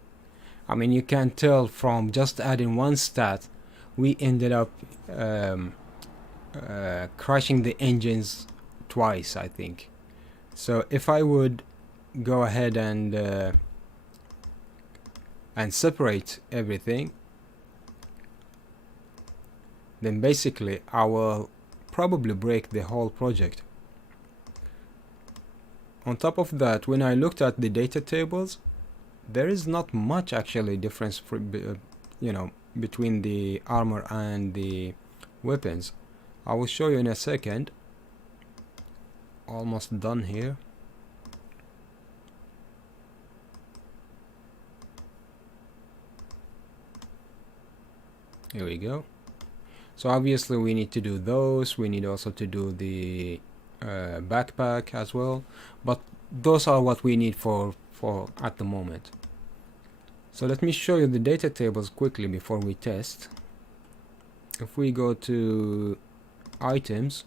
I mean, you can tell from just adding one stat we ended up crashing the engines twice, I think. So if I would go ahead and separate everything, then basically I will probably break the whole project. On top of that, when I looked at the data tables, there is not much actually difference for, between the armor and the weapons. I will show you in a second. Almost done here. Here we go. So obviously we need to do those. We need also to do the backpack as well, but those are what we need for at the moment. So let me show you the data tables quickly before we test. If we go to items,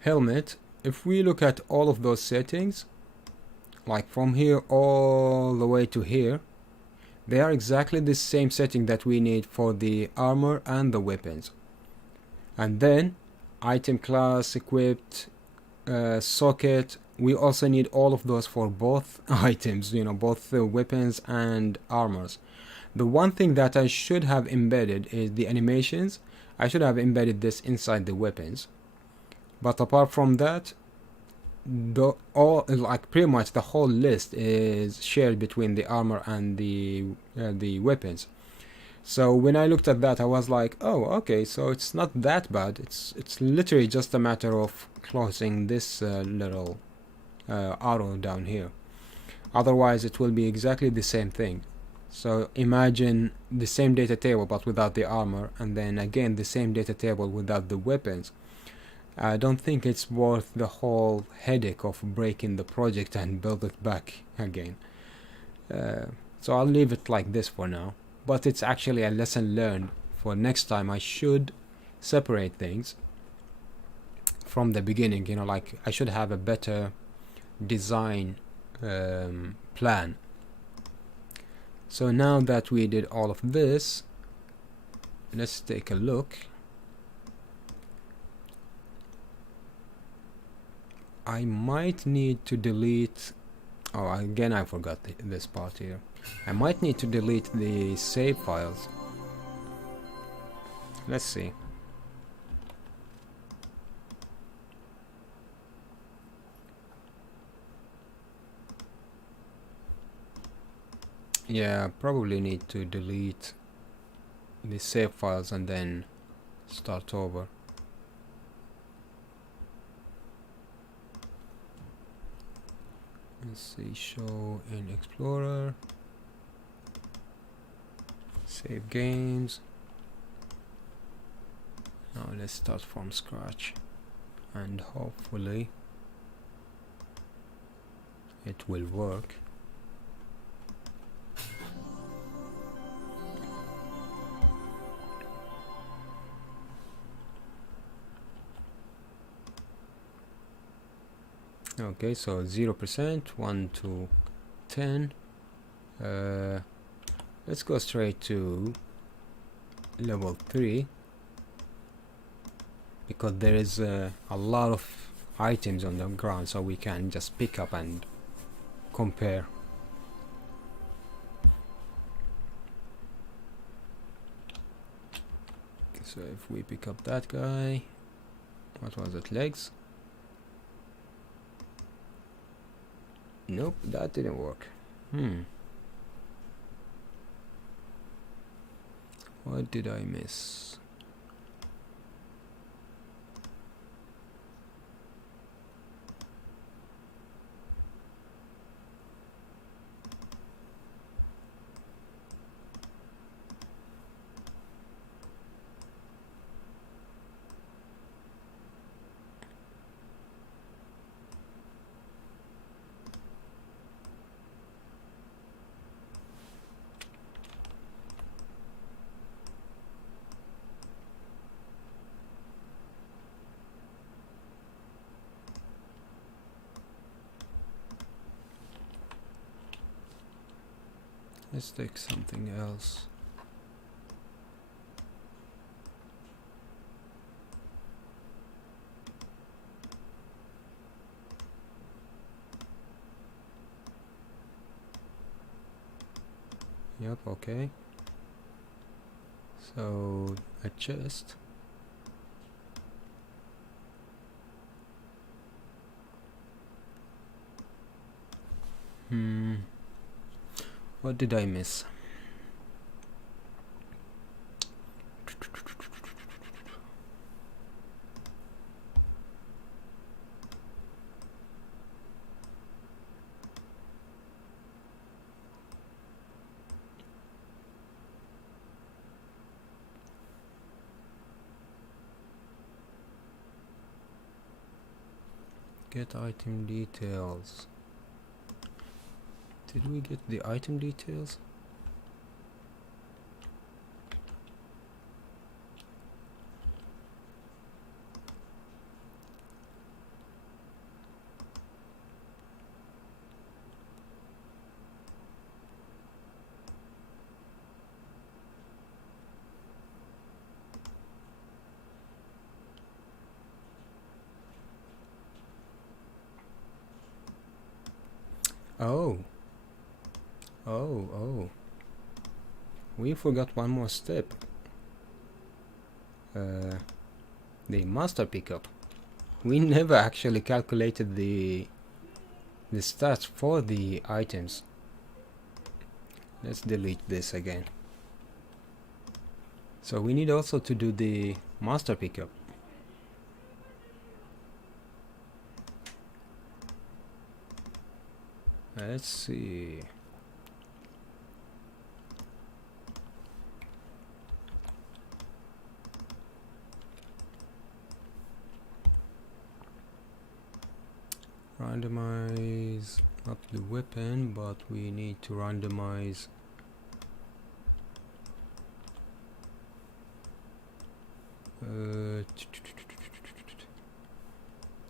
helmet, if we look at all of those settings, like from here all the way to here, they are exactly the same setting that we need for the armor and the weapons. And then item class, equipped, socket, we also need all of those for both items, both the weapons and armors. The one thing that I should have embedded is the animations. I should have embedded this inside the weapons. But apart from that, pretty much the whole list is shared between the armor and the weapons. So when I looked at that, I was like, oh, okay, so it's not that bad. It's literally just a matter of closing this little arrow down here. Otherwise, it will be exactly the same thing. So imagine the same data table but without the armor, and then again the same data table without the weapons. I don't think it's worth the whole headache of breaking the project and build it back again. So I'll leave it like this for now. But it's actually a lesson learned for next time. I should separate things from the beginning. Like I should have a better design plan. So now that we did all of this, let's take a look. I might need to delete, oh, again I forgot this part here. I might need to delete the save files. Let's see. Yeah, probably need to delete the save files and then start over. Let's see, show in Explorer, save games. Now let's start from scratch and hopefully it will work. Okay, so 0%, 1 to 10. Let's go straight to level 3, because there is a lot of items on the ground, so we can just pick up and compare. So if we pick up that guy, what was it, legs? Nope, that didn't work. What did I miss? Let's take something else. Yep, okay. So a chest. What did I miss? Get item details. Did we get the item details? Oh. We forgot one more step. The master pickup. We never actually calculated the stats for the items. Let's delete this again. So we need also to do the master pickup. Let's see. Randomize not the weapon, but we need to randomize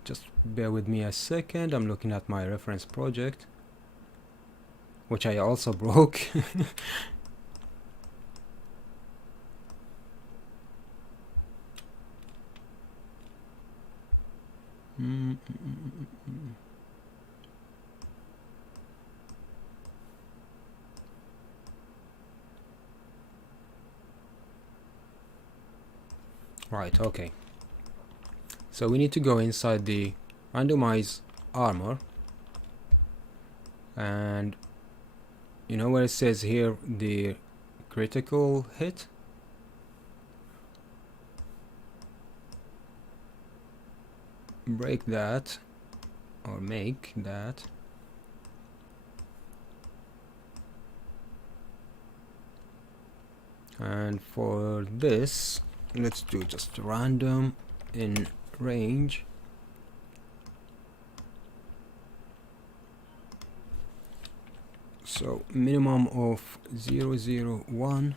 just bear with me a second. I'm looking at my reference project, which I also broke. Right, okay. So we need to go inside the randomize armor, and you know where it says here the critical hit? Break that, or make that. And for this, let's do just random in range. So minimum of 001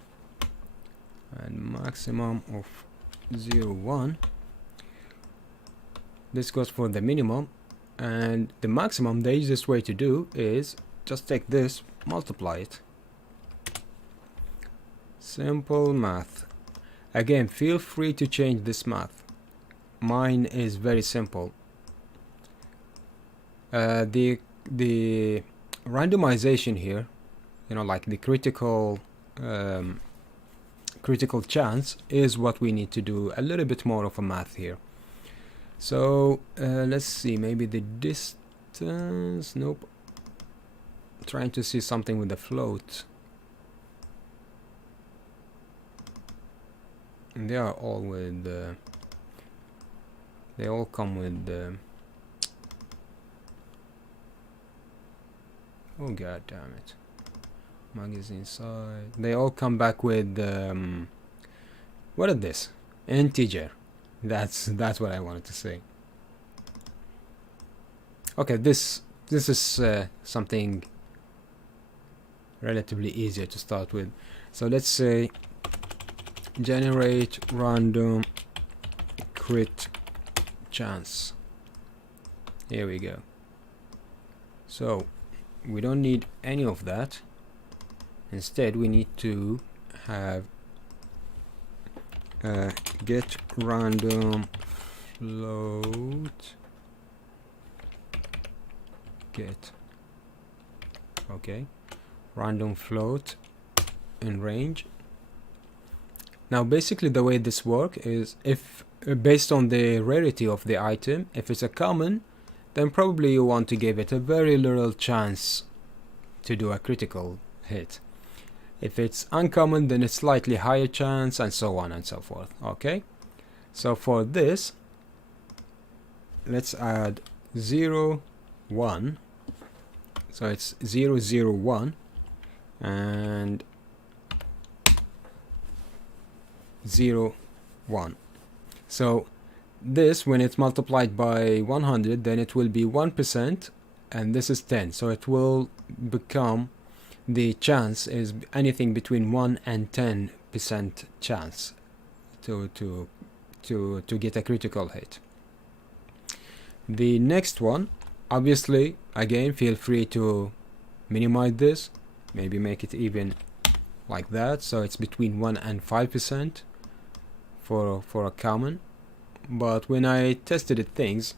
and maximum of 01. This goes for the minimum, And the maximum, the easiest way to do is just take this, multiply it. Simple math. Again, feel free to change this math. Mine is very simple. The randomization here, you know, like the critical chance, is what we need to do a little bit more of a math here. So let's see, maybe the distance. Nope. Trying to see something with the float. And they are all with they all come with oh god damn it, magazine size. They all come back with what is this? Integer. That's what I wanted to say. Okay, this is something relatively easier to start with. So let's say generate random crit chance. Here we go. So we don't need any of that. Instead, we need to have get random float get random float in range. Now basically the way this works is, if based on the rarity of the item, if it's a common, then probably you want to give it a very little chance to do a critical hit. If it's uncommon, then it's slightly higher chance, and so on and so forth. Okay, so for this, let's add 0, 1. So it's 0, 0, 1, and 0, 1. So this, when it's multiplied by 100, then it will be 1%, and this is 10. So it will become, the chance is anything between 1 and 10% chance to get a critical hit. The next one, obviously, again, feel free to minimize this, maybe make it even like that, so it's between 1 and 5% for a common. But when I tested it things,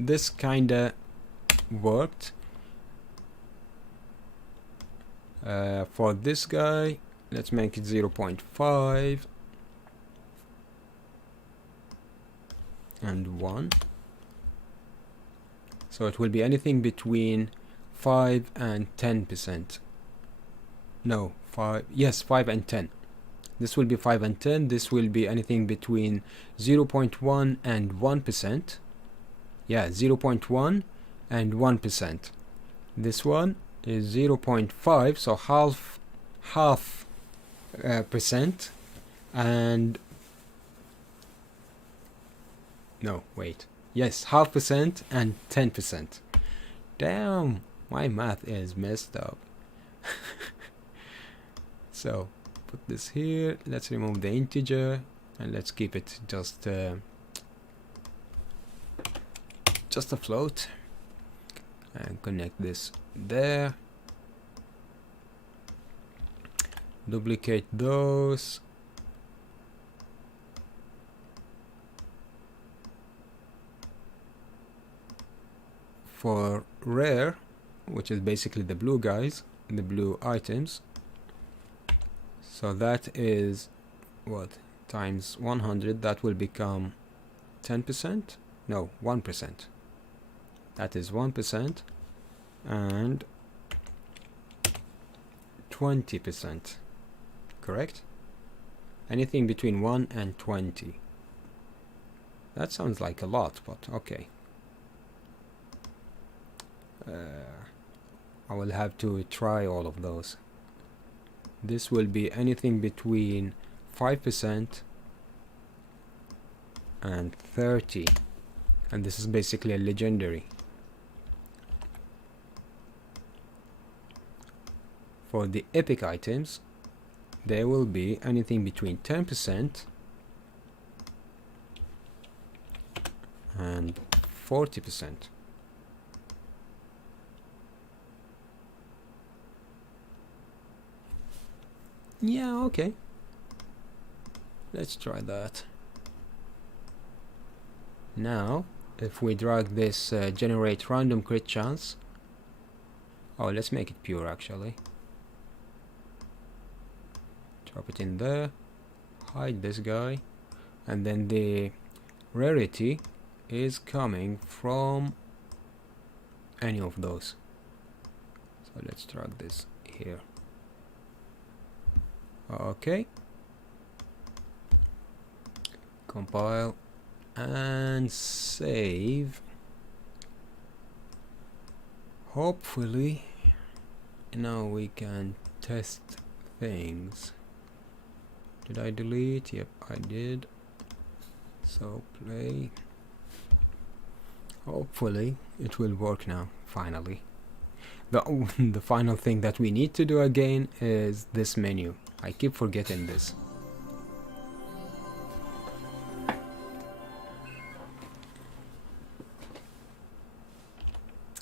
this kinda worked. For this guy, let's make it 0.5 and 1. So it will be anything between 5 and 10%. No, 5, yes, 5 and 10. This will be 5 and 10. This will be anything between 0.1 and 1%. Yeah, 0.1 and 1%. This one is 0.5, so half percent, and no, wait, yes, 0.5% and 10%. Damn, my math is messed up. So put this here, let's remove the integer, and let's keep it just a float, and connect this there, duplicate those, for rare, which is basically the blue guys, the blue items. So that is what, times 100, that will become 10%, no, 1%. That is 1% and 20%, correct? Anything between 1 and 20. That sounds like a lot, but okay. I will have to try all of those. This will be anything between 5% and 30, and this is basically a legendary. For the epic items, they will be anything between 10% and 40%. Yeah, okay. Let's try that. Now, if we drag this generate random crit chance. Oh, let's make it pure actually. Drop it in there. Hide this guy. And then the rarity is coming from any of those. So let's drag this here. Okay. Compile and save. Hopefully now we can test things. Did I delete? Yep, I did. So play. Hopefully it will work now, finally. The final thing that we need to do again is this menu. I keep forgetting this.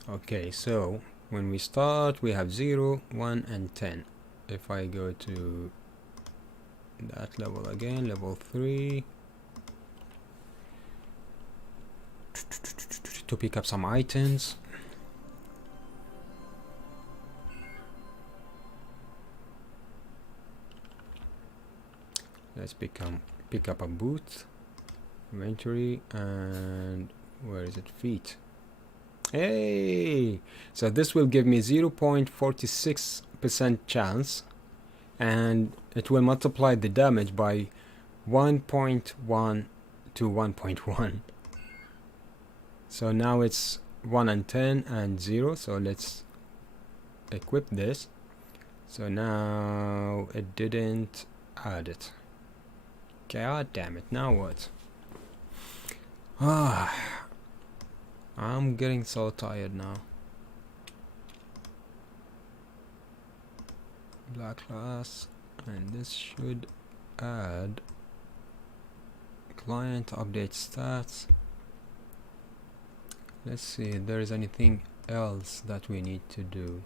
Okay, so when we start we have 0, 1 and 10. If I go to that level again, level 3, to pick up some items. Let's pick up a boot, inventory, and where is it? Feet. Hey! So this will give me 0.46% chance, and it will multiply the damage by 1.1 to 1.1. So now it's 1 and 10 and 0. So let's equip this. So now it didn't add it. God damn it, now what? I'm getting so tired now. Black class, and this should add client update stats. Let's see if there is anything else that we need to do.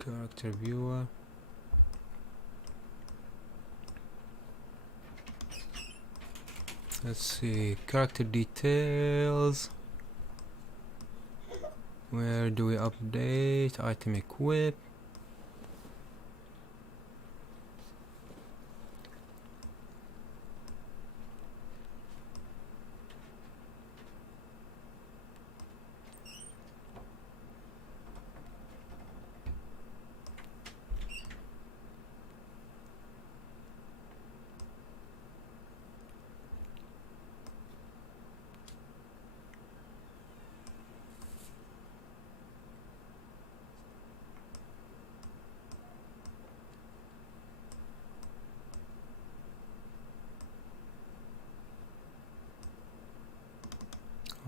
Character viewer. Let's see, character details. Where do we update? Item equip.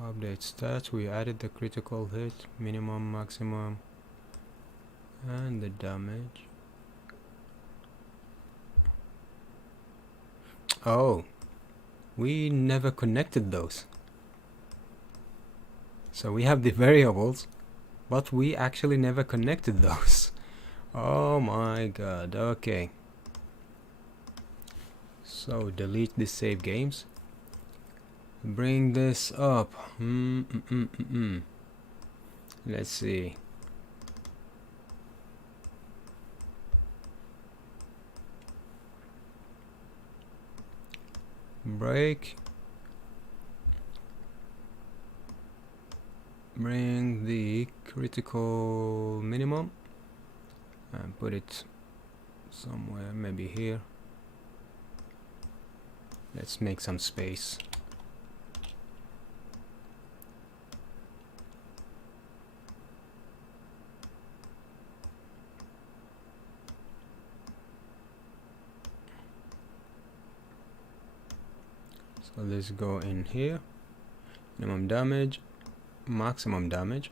Update stats. We added the critical hit, minimum, maximum, and the damage. Oh, we never connected those. So we have the variables, but we actually never connected those. Oh my god. Okay, so delete the save games. Bring this up. Let's see. break, bring the critical minimum and put it somewhere, maybe here. Let's make some space. So let's go in here, minimum damage, maximum damage,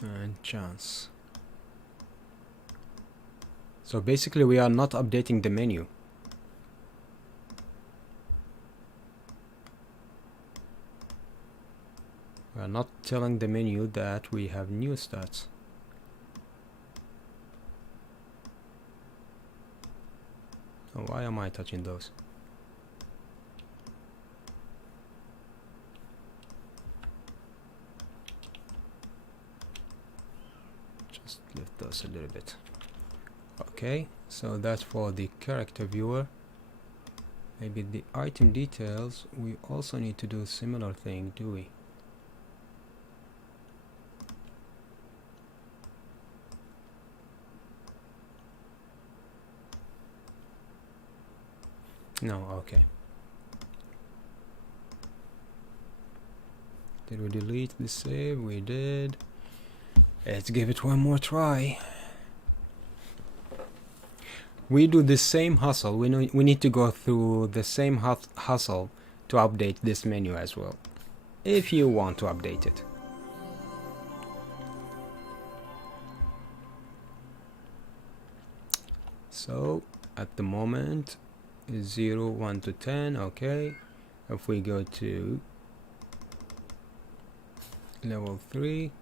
and chance. So basically we are not updating the menu. We are not telling the menu that we have new stats. Oh, why am I touching those? Just lift those a little bit. Okay, so that's for the character viewer. Maybe the item details, we also need to do a similar thing, do we? No, okay. Did we delete the save? We did. Let's give it one more try. We do the same hustle. We need to go through the same hustle to update this menu as well, if you want to update it. So at the moment is 0, 1 to 10. Okay, if we go to level 3,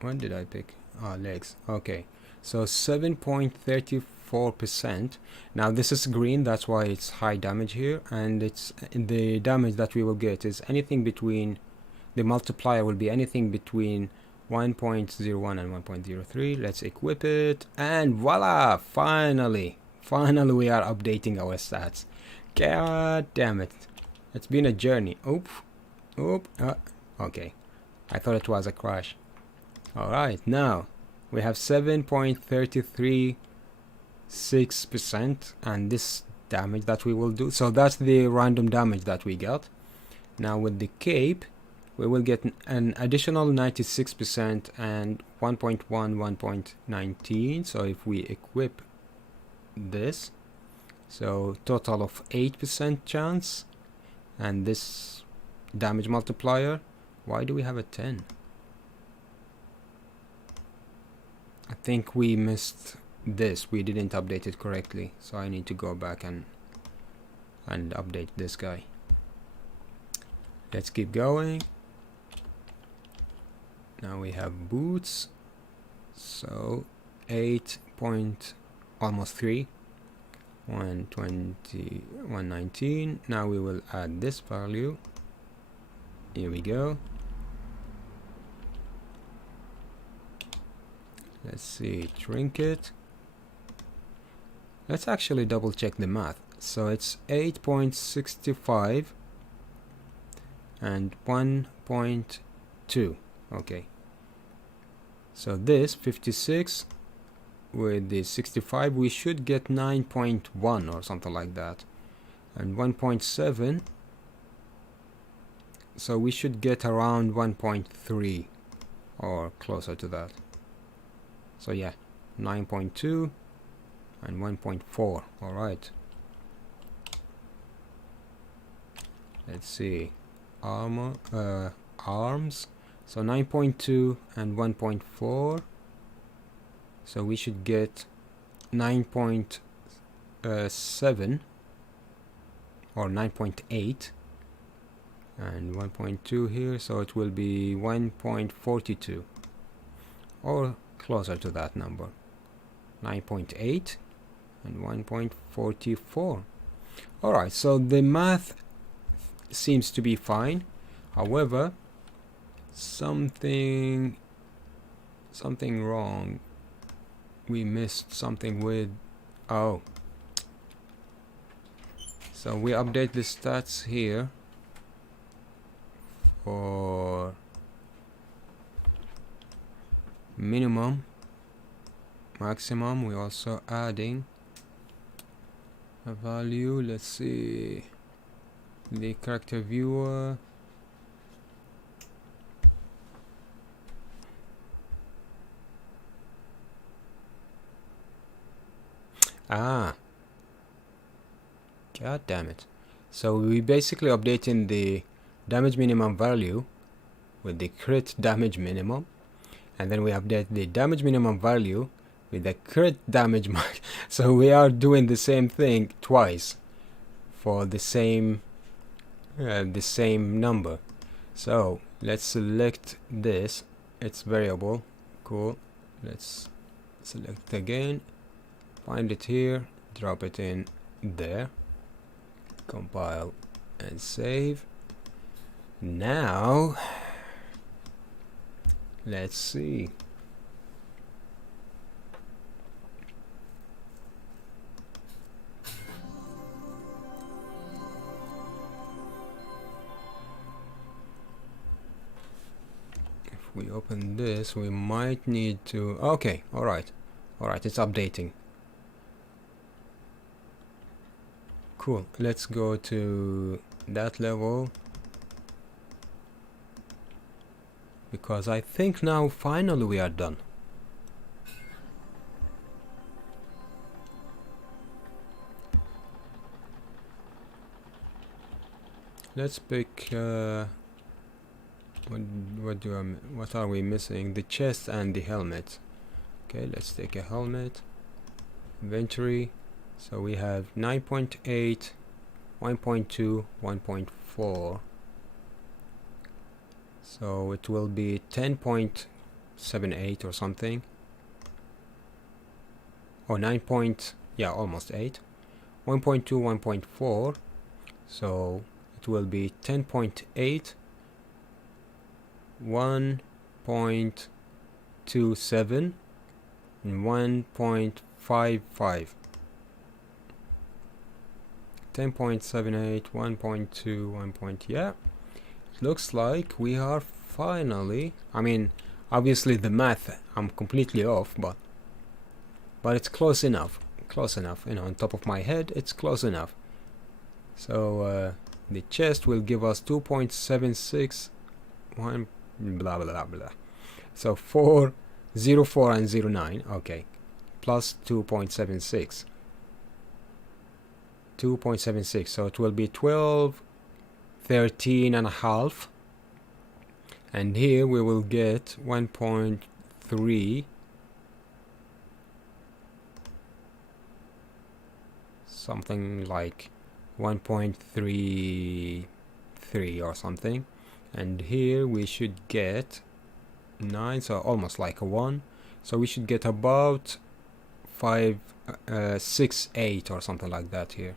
what did I pick? Legs. Okay, so 7.34%. Now this is green, that's why it's high damage here, and it's the damage that we will get is anything between, the multiplier will be anything between 1.01 and 1.03. Let's equip it, and voila, finally we are updating our stats. God damn it, it's been a journey. Okay, I thought it was a crash. Alright, now we have 7.336%, and this damage that we will do, so that's the random damage that we got. Now with the cape we will get an additional 96% and 1.1, 1.19. so if we equip this, so total of 8% chance, and this damage multiplier, why do we have a 10? I think we missed this, we didn't update it correctly, so I need to go back and update this guy. Let's keep going. Now we have boots, so 8 point almost 3, 120, 119. Now we will add this value. Here we go. Let's see, trinket. Let's actually double check the math. So it's 8.65 and 1.2. Okay. So this 56 with the 65, we should get 9.1 or something like that. And 1.7. So we should get around 1.3 or closer to that. So yeah, 9.2 and 1.4. Alright. Let's see. Armor, arms. So 9.2 and 1.4. So we should get 9.7 or 9.8 and 1.2 here. So it will be 1.42 or closer to that number. 9.8 and 1.44. Alright, so the math seems to be fine. However, something wrong. We missed something with, oh, so we update the stats here for minimum, maximum. We're also adding a value. Let's see, the character viewer. Ah, god damn it. So we basically updating the damage minimum value with the crit damage minimum, and then we update the damage minimum value with the crit damage max. So we are doing the same thing twice for the same number. So let's select this, its variable. Cool. Let's select again, find it here, drop it in there, compile and save. Now let's see. If we open this, we might need to, okay, alright, it's updating. Cool, let's go to that level, because I think now finally we are done. Let's pick what are we missing? The chest and the helmet. Okay, let's take a helmet, inventory. So we have 9.8, 1.2, 1.4. So it will be 10.78 or something. Or 9 point, yeah, almost 8. 1.2, 1.4. So it will be 10.8, 1.27, and 1.55. 10.78, 1.2, 1. Yeah, it looks like we are finally, I mean, obviously the math I'm completely off, but it's close enough, you know, on top of my head it's close enough. So the chest will give us 2.76, 1 blah blah blah. So 4, 0, 4 and 0, 9, okay, plus 2.76, so it will be 12, 13 and a half, and here we will get 1.3, something like 1.33 or something, and here we should get 9, so almost like a 1, so we should get about 5, 6, 8 or something like that here.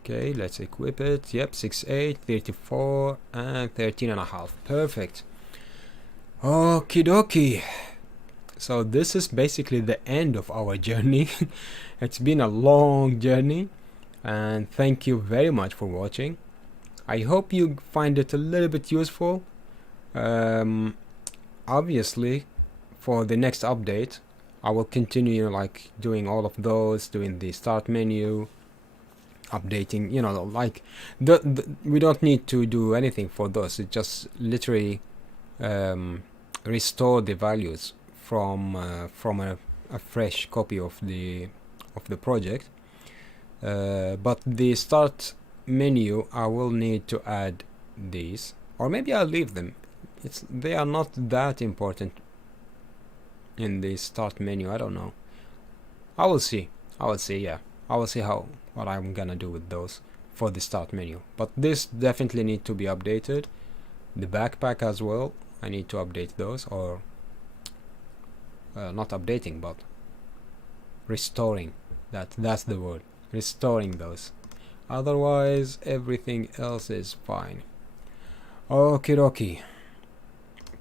Okay, let's equip it. Yep, 6, 8, 34 and 13 and a half. Perfect. Okie dokie. So this is basically the end of our journey. It's been a long journey, and thank you very much for watching. I hope you find it a little bit useful. Obviously for the next update I will continue like doing all of those, doing the start menu, updating, you know, like we don't need to do anything for those. It just literally restore the values from a fresh copy of the project. But the start menu, I will need to add these, or maybe I'll leave them. They are not that important in the start menu. I don't know. I will see. Yeah, I will see what I'm gonna do with those for the start menu. But this definitely need to be updated. The backpack as well, I need to update those, or not updating, but restoring. That's the word, restoring those. Otherwise everything else is fine. Okie dokie.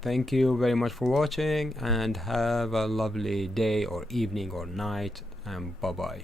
Thank you very much for watching, and have a lovely day or evening or night, and bye bye.